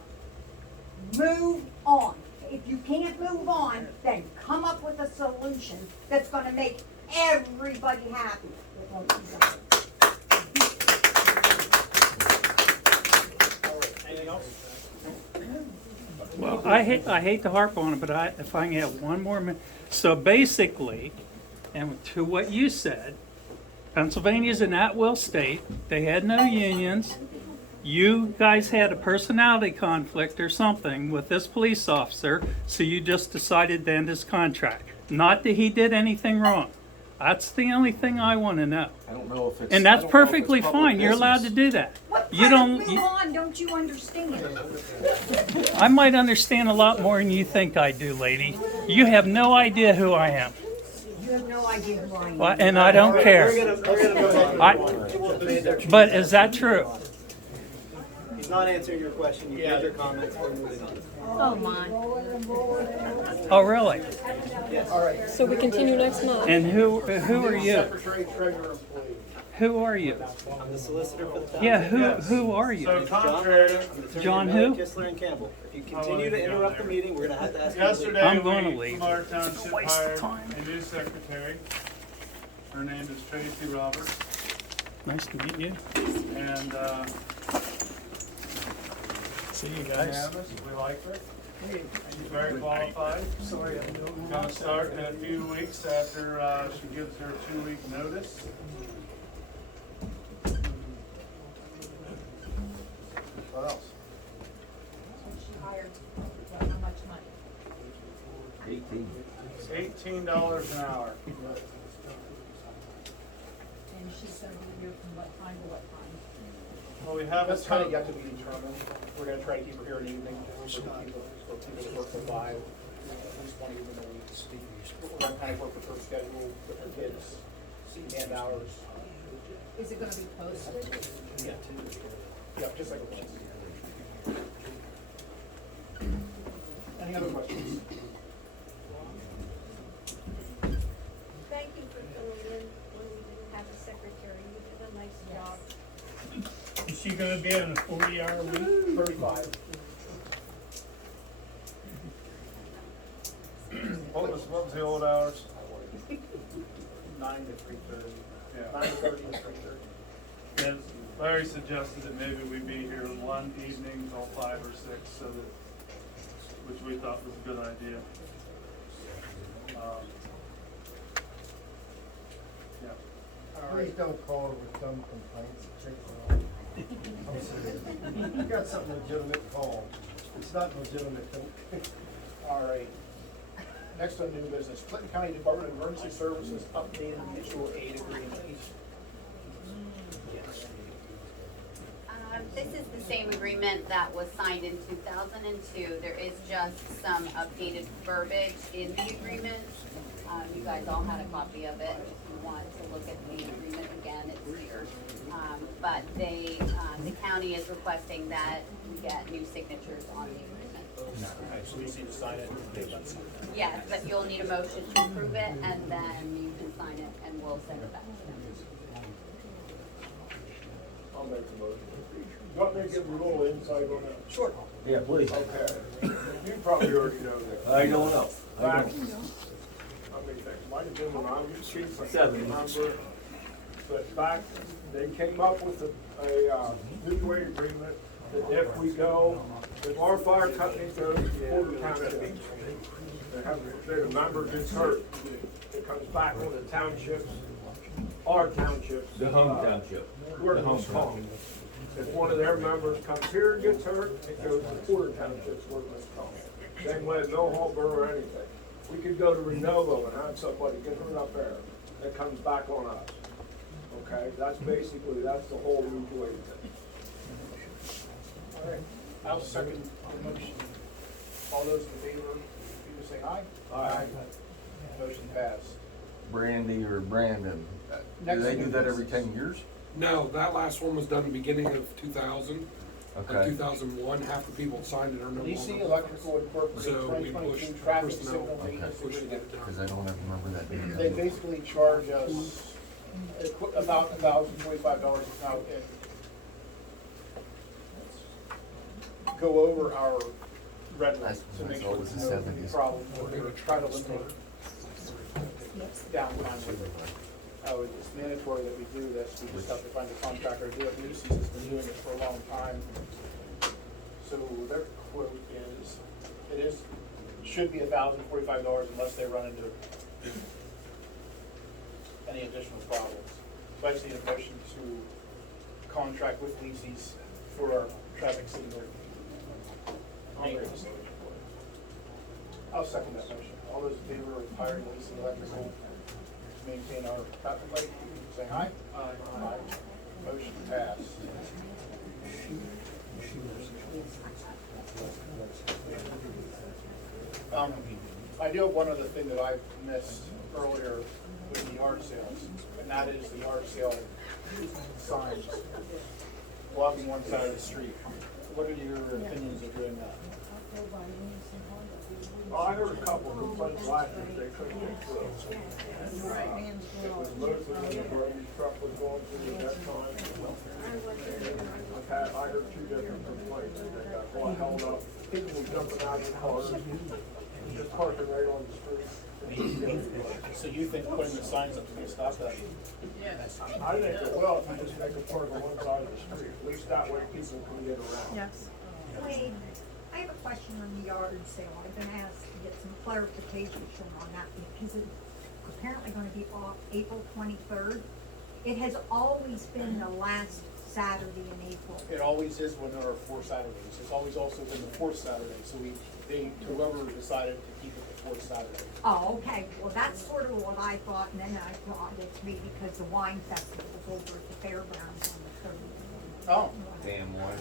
Move on. If you can't move on, then come up with a solution that's gonna make everybody happy with what you've done. Anything else? Well, I hate to harp on it, but if I can have one more minute. So basically, and to what you said, Pennsylvania's an at-will state. They had no unions. You guys had a personality conflict or something with this police officer, so you just decided to end his contract. Not that he did anything wrong. That's the only thing I want to know. I don't know if it's. And that's perfectly fine. You're allowed to do that. What You part of don't. move on don't you understand? I might understand a lot more than you think I do, lady. You have no idea who I am. You have no idea who I am. Well, and I don't care. We're gonna go ahead. But is that true? He's not answering your question. You've made your comments. We're moving on. Oh, my. Oh, really? Yes. All right. So we continue next month. And who are you? Secretary, treasurer, employee. Who are you? I'm the solicitor for the town. Yeah, who are you? So contrary, John who? Kistler and Campbell. If you continue to interrupt the meeting, we're gonna have to ask you to leave. yesterday I'm gonna we, leave. Lamar Township waste of hired time. a new secretary. Her name is Tracy Roberts, Nice to meet you. and, See you unanimous, we like her. She's very qualified. Sorry, I'm doing Gonna start in a few weeks after, she gives her 2-week notice. What else? She hired, how much money? $18 an hour. And she's gonna be here from what time to what time? Well, we have a That's kind of yet to be determined. We're gonna try to keep her here in the evening, so people to work till 5, at least one evening a week. We're gonna kind of work with her schedule, with her kids, and hours. Is it gonna be posted? Yeah. Yeah, just like a police. Any other questions? Thank you for filling in when we didn't have a secretary. You did a nice job. Is she gonna be on a 40-hour week? 35. What was the old hours? 9 to 3:30. Yeah. 9:30 to 3:30. And Larry suggested that maybe we be here one evening till 5 or 6, so that, which we thought was a good idea. Yeah. Please don't call her with dumb complaints. I'm serious. You got something legitimate, call. It's not legitimate. All right. Next on new business, Clinton County Department of Emergency Services updated mutual aid agreement. This is the same agreement that was signed in 2002. There is just some updated verbiage in the agreement. You guys all had a copy of it. If you want to look at the agreement again, it's here. But they, the county is requesting that we get new signatures on the agreement. So we just need to sign it. Yes, but you'll need a motion to approve it, and then you can sign it, and we'll send it back to them. I'll make the motion. You want me to give you a little insight on that? Sure. Yeah, please. Okay. You probably already know that. I don't know. Back, how many things, might have been when I was chief, I can't 7. remember. But back, they came up with a mutual aid agreement that if we go, if our fire company goes to Porter Township, the member gets hurt, it comes back on the townships, our townships. The home township. We're The home most calm. If one of their members comes here and gets hurt, it goes to Porter Township's workman's comp. Same way, no harbor or anything. We could go to Renovo and have somebody get hurt up there, it comes back on us. Okay, that's basically, that's the whole mutual aid thing. All right, I'll second the motion. All those in favor, please say aye. Aye. Motion passed. Brandy or Brandon, do Next they do one, that every please. 10 years? No, that last one was done in the beginning of 2000. Okay. 2001, half the people signed it are no DC longer. Electrical Incorporated So we 2022 pushed traffic personnel. signal Okay. maintenance Pushed to get agreement. it done. Because I don't ever remember that being They done. basically charge us about $1,045 out and go over our red line to make sure was there's the no 70s. problem. We're gonna try to eliminate downtime with it. It's mandatory that we do this, we just have to find a contractor to do it. Lucy's has been doing it for a long time. So their quote should be $1,045 unless they run into any additional problems. So I just need a motion to contract with Lucy's for our traffic signal maintenance. I'll second that motion. All those in favor of hiring Lucy Electrical to maintain our traffic light, say aye. Aye. Motion passed. I do have one other thing that I missed earlier with the yard sales, and that is the yard sale signs blocking one side of the street. What are your opinions of doing that? Well, I heard a couple of complaints last year, they couldn't get through. It was mostly when the garbage truck was going through at that time. I heard 2 different complaints, they got one held up, people were jumping out of the cars, just parking right on the street. So you think putting the signs up is gonna stop that? I think it will, if you just make a park on one side of the street, at least that way people can get around. Yes. Wade, I have a question on the yard sale. I've been asked to get some clarification on that because it's apparently gonna be off April 23rd. It has always been the last Saturday in April. It always is when there are 4 Saturdays. It's always also been the 4th Saturday, so whoever decided to keep it the 4th Saturday. Oh, okay. Well, that's sort of what I thought, and then I thought it's maybe because the wine festival was over at the fairgrounds on the 30th. Oh. Damn one.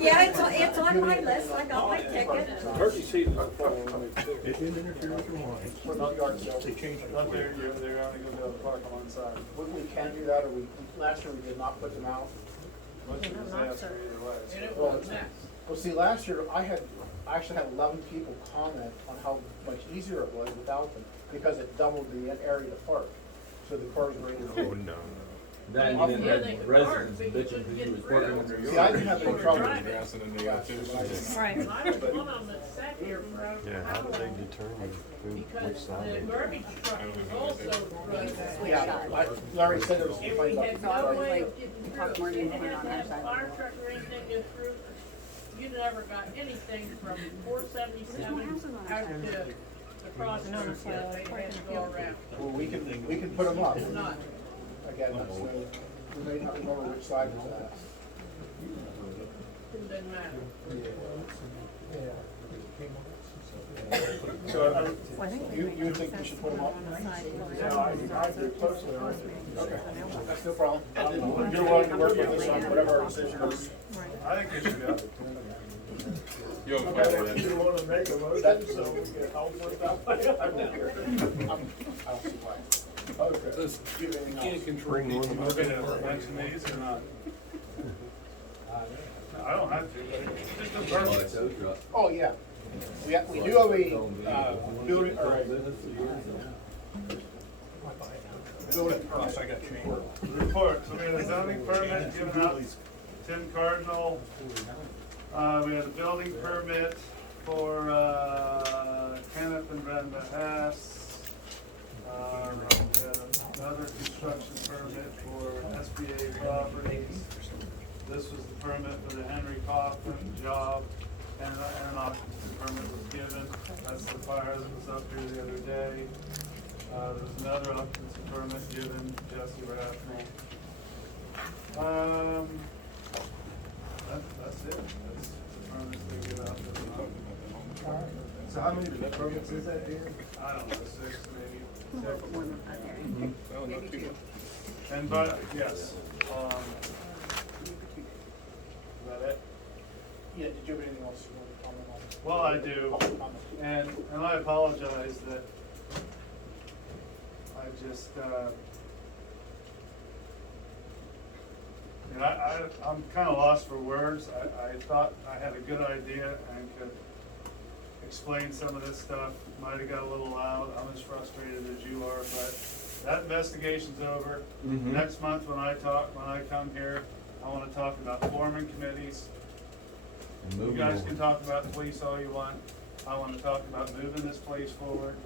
Yeah, it's on my list. I got my ticket. Turkey season's falling on me too. It didn't interfere with your wine. What about yard sales? They changed it. Up there, they're only gonna be able to park on one side. We can do that, or last year we did not put them out. Most of the disaster either way. Well, see, last year I actually had 11 people comment on how much easier it was without them because it doubled the area to park. So the cars were able to. Oh, no. Then you didn't have residents bitching because you was parking under your. See, I didn't have any trouble. Grass in the yard too. Right. I was one of them that sat here for Yeah, how do they determine which side? the garbage truck was also running that way. Yeah, Larry said there was And something we had about no the way car. of getting through. You didn't have to have a fire truck or anything get through. You never got anything from 477 out to the crossroads that they had to go around. Well, we can put them up. It's not. Again, that's we may not remember which side was that. It doesn't matter. So, you think we should put them up? Yeah, I do personally, I do. Okay, that's no problem. You're willing to work with us on whatever our decision is. I think they should go. Yo, Okay, you wanna make a motion so we can help with that? I don't see why. Okay. You can't control Bring one people. of We're gonna mention these or not? I don't have to, but just a purpose. Oh, yeah. We do have a, building, or Gosh, I got you. Reports, we had a zoning permit given out, Tim Cardinal. We had a building permit for, Kenneth and Brenda Hess. We had another construction permit for SBA properties. This was the permit for the Henry Coffin job, and an occupancy permit was given. That's the fire that was up here the other day. There's another occupancy permit given, Jesse Rathnell. That's it. That's the permits they give out. So how many permits is that here? I don't know, 6 maybe. Oh, not too much. And but, yes, is that it? Yeah, did you have anything else you want to comment on? Well, I do, and I apologize that I just, I'm kinda lost for words. I thought I had a good idea and could explain some of this stuff. Might've got a little loud. I'm as frustrated as you are, but that investigation's over. Next month when I come here, I wanna talk about forming committees. You guys can talk about the police all you want. I wanna talk about moving this place forward,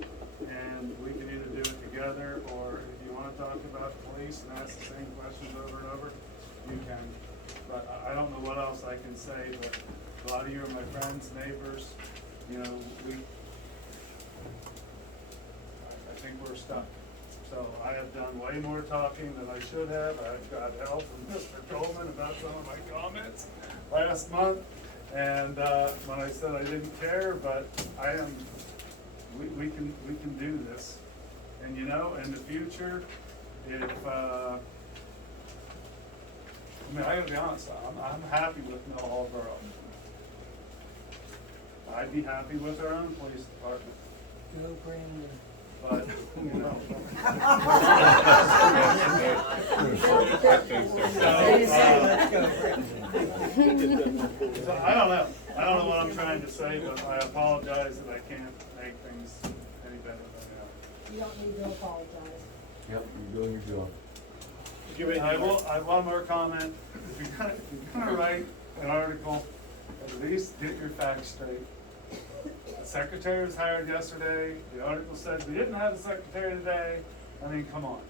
and we can either do it together, or if you wanna talk about the police and ask the same questions over and over, you can. But I don't know what else I can say, but a lot of you are my friends, neighbors, you know, I think we're stuck. So I have done way more talking than I should have. I've got help from Mr. Coleman about some of my comments last month. And, when I said I didn't care, but I am, we can do this. And you know, in the future, if, I mean, I gotta be honest, I'm happy with Mill Hall Borough. I'd be happy with our own police department. Go Brandon. But, you know. So, I don't know what I'm trying to say, but I apologize that I can't make things any better than they are. You don't need to apologize. Yep, you're doing your job. I have one more comment. If you're gonna write an article, at least get your facts straight. The secretary was hired yesterday. The article said we didn't have a secretary today. I mean, come on.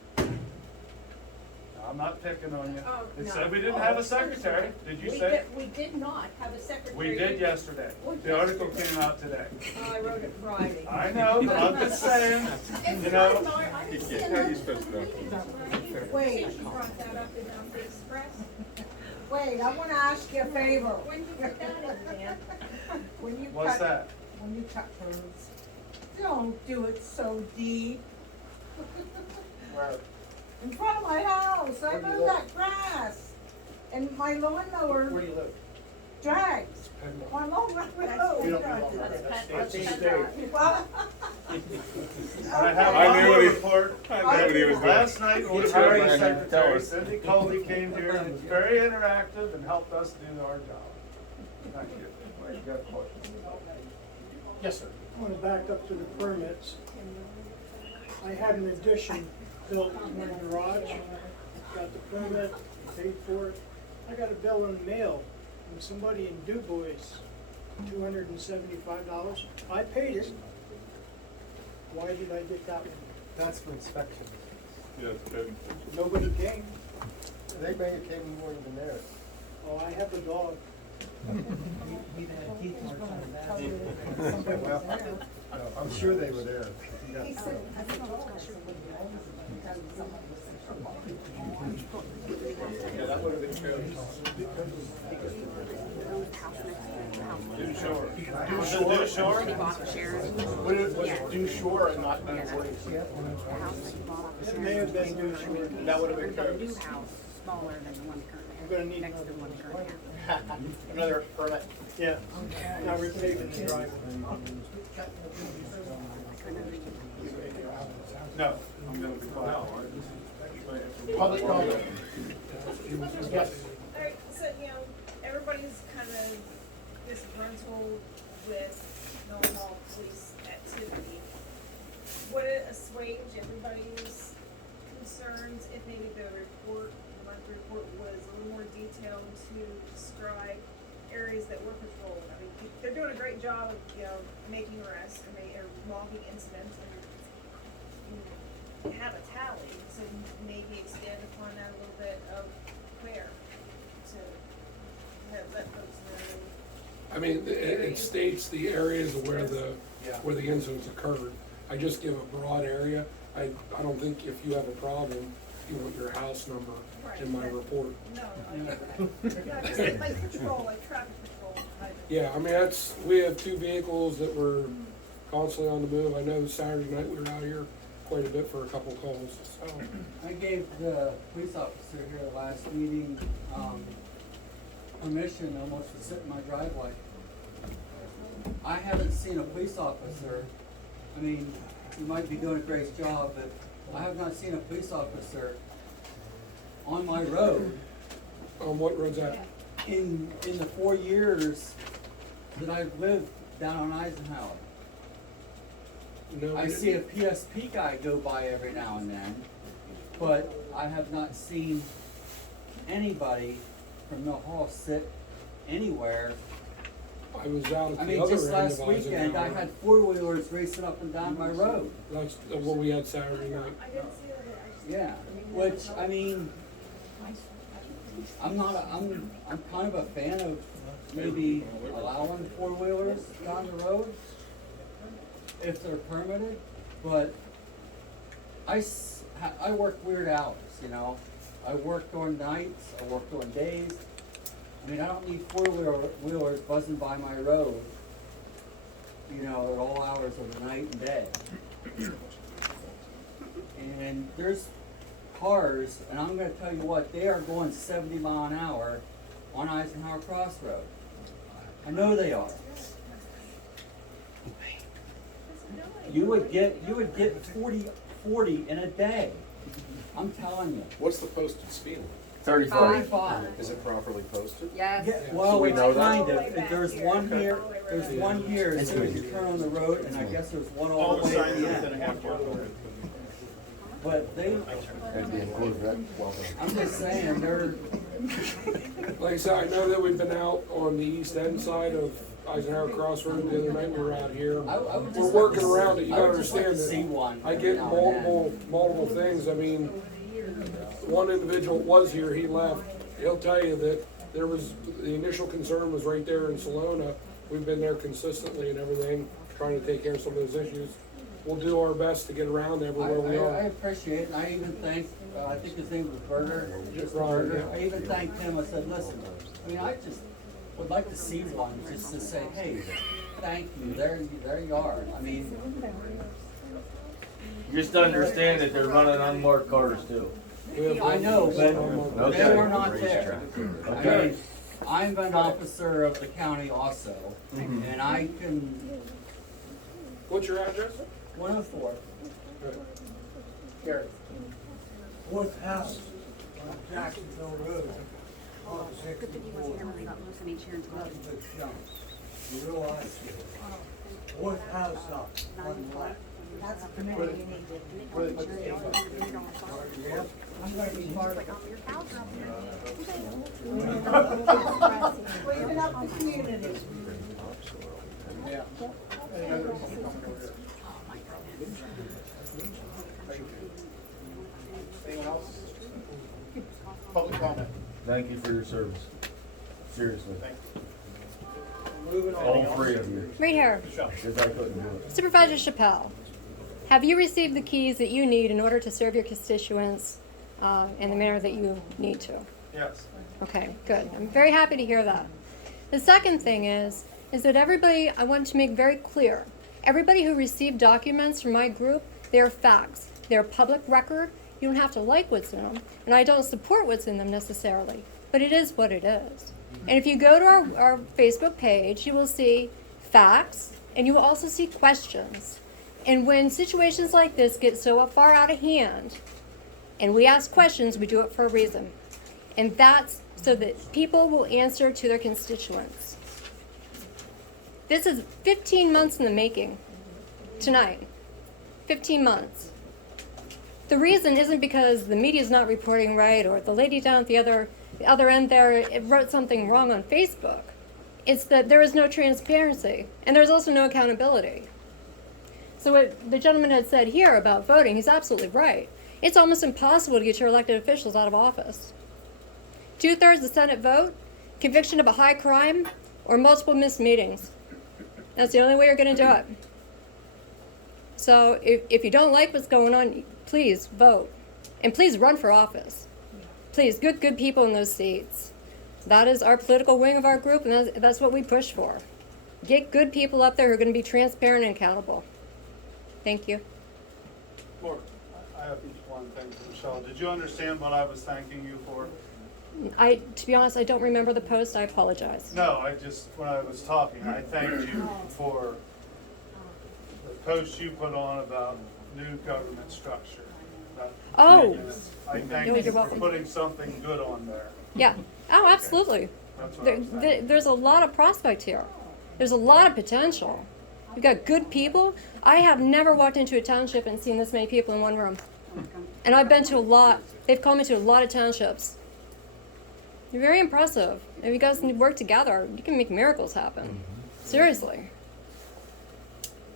I'm not picking on you. It said we didn't have a secretary. Did you say? We did not have a secretary. We did yesterday. The article came out today. I wrote it Friday. I know, but I'm just saying, you know. How are you supposed to know? Wait, she brought that up in the Express. Wait, I wanna ask you a favor. When you put that in there, When you What's cut, that? when you cut birds, don't do it so deep. Where? In front of my house, I Where do you mowed live? that grass, and my lawnmower Where do you live? drags on Long Run We Road. don't do all that. That's the state. Well, I have I one knew more what he- report. I knew what he was doing. Last night, What's we hired your a brand? Tell secretary, us. Cindy Coley came here and was very interactive and helped us do our job. Thank you. You got a question? Yes, sir. I want to back up to the permits. I had an addition built in my garage, got the permit, paid for it. I got a bill in the mail from somebody in Du Bois, $275. I paid it. Why did I get that one? That's for inspection. Yeah, it's good. Nobody came. They may have came more than there. Oh, I have a dog. Well, no, I'm sure they were there. Yeah. he said, I think Yeah, that would have been true. Do shore. Do shore? What is do shore and not do It may have been Du Shore. That would have been The new good. house, smaller than the one I'm currently, gonna need next to one currently. Another permit. Yeah, now we're paving the driveway. No, I'm gonna be quiet. Public comment. Yes. Alright, so, you know, everybody's kind of disgruntled with Mill Hall police activity. Would it assuage everybody's concern we're patrolling. I mean, they're doing a great job of, making arrests or logging incidents and have a tally, so maybe extend upon that a little bit of where to let folks know. I mean, it states the areas where the incidents occurred. I just give a broad area. I don't think if you have a problem, you want your house number in my report. No, I get that. Yeah, just like patrol, like traffic patrol. Yeah, I mean, we have 2 vehicles that were constantly on the move. I know Saturday night we were out here quite a bit for a couple calls, so. I gave the police officer here the last meeting, permission almost to sit in my driveway. I haven't seen a police officer, I mean, you might be doing a great job, but I have not seen a police officer on my road. On what road's that? In the 4 years that I've lived down on Eisenhower. No, I see a PSP guy go by every now and then, but I have not seen anybody from Mill Hall sit anywhere. I was out at the I mean, other just end last of weekend, I Eisenhower. had 4-wheelers racing up and down my road. That's what we had Saturday night. Yeah, which, I mean, I'm kind of a fan of maybe allowing 4-wheelers down the road if they're permitted, but I work weird hours, I work during nights, I work during days. I mean, I don't need 4-wheelers buzzing by my road, at all hours of the night and day. And there's cars, and I'm gonna tell you what, they are going 70 mile an hour on Eisenhower Crossroad. I know they are. You would get 40 in a day. I'm telling you. What's the posted speed limit? 35. Is it properly posted? Yes. Yeah, well, we it's know that? kind of, there's one here as soon as you turn on the road, and I guess there's one all the way at the end. But I'm just saying, they're, Like I said, I know that we've been out on the east end side of Eisenhower Crossroad. The other night we were out here. We're working around it. You gotta understand that I get multiple things. I mean, one individual was here, he left. He'll tell you that the initial concern was right there in Salona. We've been there consistently and everything, trying to take care of some of those issues. We'll do our best to get around everywhere we I are. appreciate it, and I even thanked, I think his name was Berger, I even thanked him, I said, listen, I mean, I just would like to see one, just to say, hey, thank you, there you are, I mean. Just understand that they're running unmarked cars too. I know, but they were not there. Okay. I mean, I'm an officer of the county also, and I can. What's your address? 104. Gary. Fourth house on Jacksonville Road. Good thing he wasn't here when they got loose in each year's road. You realize, fourth house up on the left. That's the committee you need to. Yep. I'm gonna be part of it. Your cows are up Well, you've been up the community. Yeah. Anyone else? Public comment. Thank you for your service. Seriously. Thank you. Moving on. All 3 of you. Right here. Because I couldn't do it. Supervisor Chappelle, have you received the keys that you need in order to serve your constituents in the manner that you need to? Yes. Okay, good. I'm very happy to hear that. The second thing is that everybody, I want to make very clear, everybody who received documents from my group, they're facts. They're public record. You don't have to like what's in them, and I don't support what's in them necessarily, but it is what it is. And if you go to our Facebook page, you will see facts, and you will also see questions. And when situations like this get so far out of hand, and we ask questions, we do it for a reason. And that's so that people will answer to their constituents. This is 15 months in the making tonight. 15 months. The reason isn't because the media's not reporting right or the lady down at the other end there wrote something wrong on Facebook. It's that there is no transparency, and there's also no accountability. So what the gentleman had said here about voting, he's absolutely right. It's almost impossible to get your elected officials out of office. 2/3 of the Senate vote, conviction of a high crime, or multiple missed meetings. That's the only way you're going to do it. So if you don't like what's going on, please vote. And please run for office. Please, good people in those seats. That is our political wing of our group, and that's what we push for. Get good people up there who are going to be transparent and accountable. Thank you. Mark, I have just one thing for Michelle. Did you understand what I was thanking you for? To be honest, I don't remember the post. I apologize. No, when I was talking, I thanked you for the post you put on about new government structure. Oh. I thank You're you for welcome. putting something good on there. Yeah. Oh, absolutely. That's what I was saying. There's a lot of prospect here. There's a lot of potential. We've got good people. I have never walked into a township and seen this many people in one room. And I've been to a lot. They've called me to a lot of townships. You're very impressive. If you guys need to work together, you can make miracles happen. Seriously.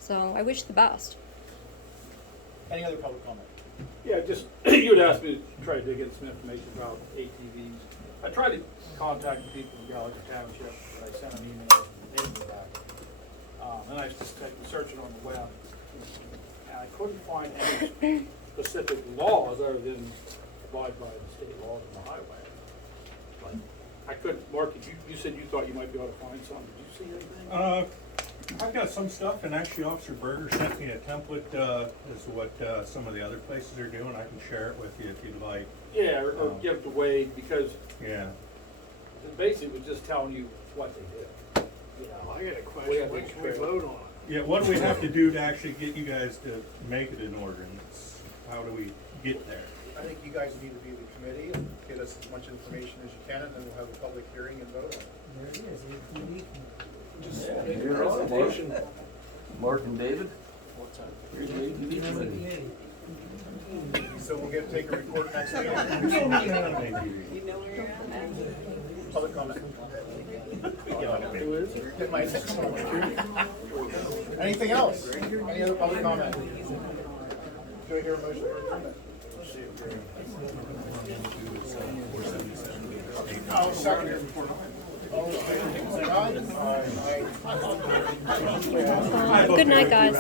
So I wish you the best. Any other public comment? Yeah, just, you had asked me to try to dig in some information about ATVs. I tried to contact the people in Gallagher Township, but I sent an email, they didn't get back. And I was just searching on the web, and I couldn't find any specific laws other than abide by the state laws on the highway. But I couldn't, Mark, you said you thought you might be able to find something. Did you see anything? I've got some stuff, and actually Officer Berger sent me a template as to what some of the other places are doing. I can share it with you if you'd like. Yeah, or give it to Wade, because Yeah. basically it was just telling you what they did. You know, I got a question, when can we vote on it? Yeah, what do we have to do to actually get you guys to make it an ordinance? How do we get there? I think you guys need to be the committee and get us as much information as you can, and then we'll have a public hearing and vote on it. There it is, ATV. Just Yeah, make a you're on, presentation. Mark and David? Here's the ATV committee. So we'll take a report next meeting. Public comment. Get my Anything else? Any other public comment? Do I hear a motion for adjournment? I'll second it. All in favor, say aye. Aye. Good night, guys.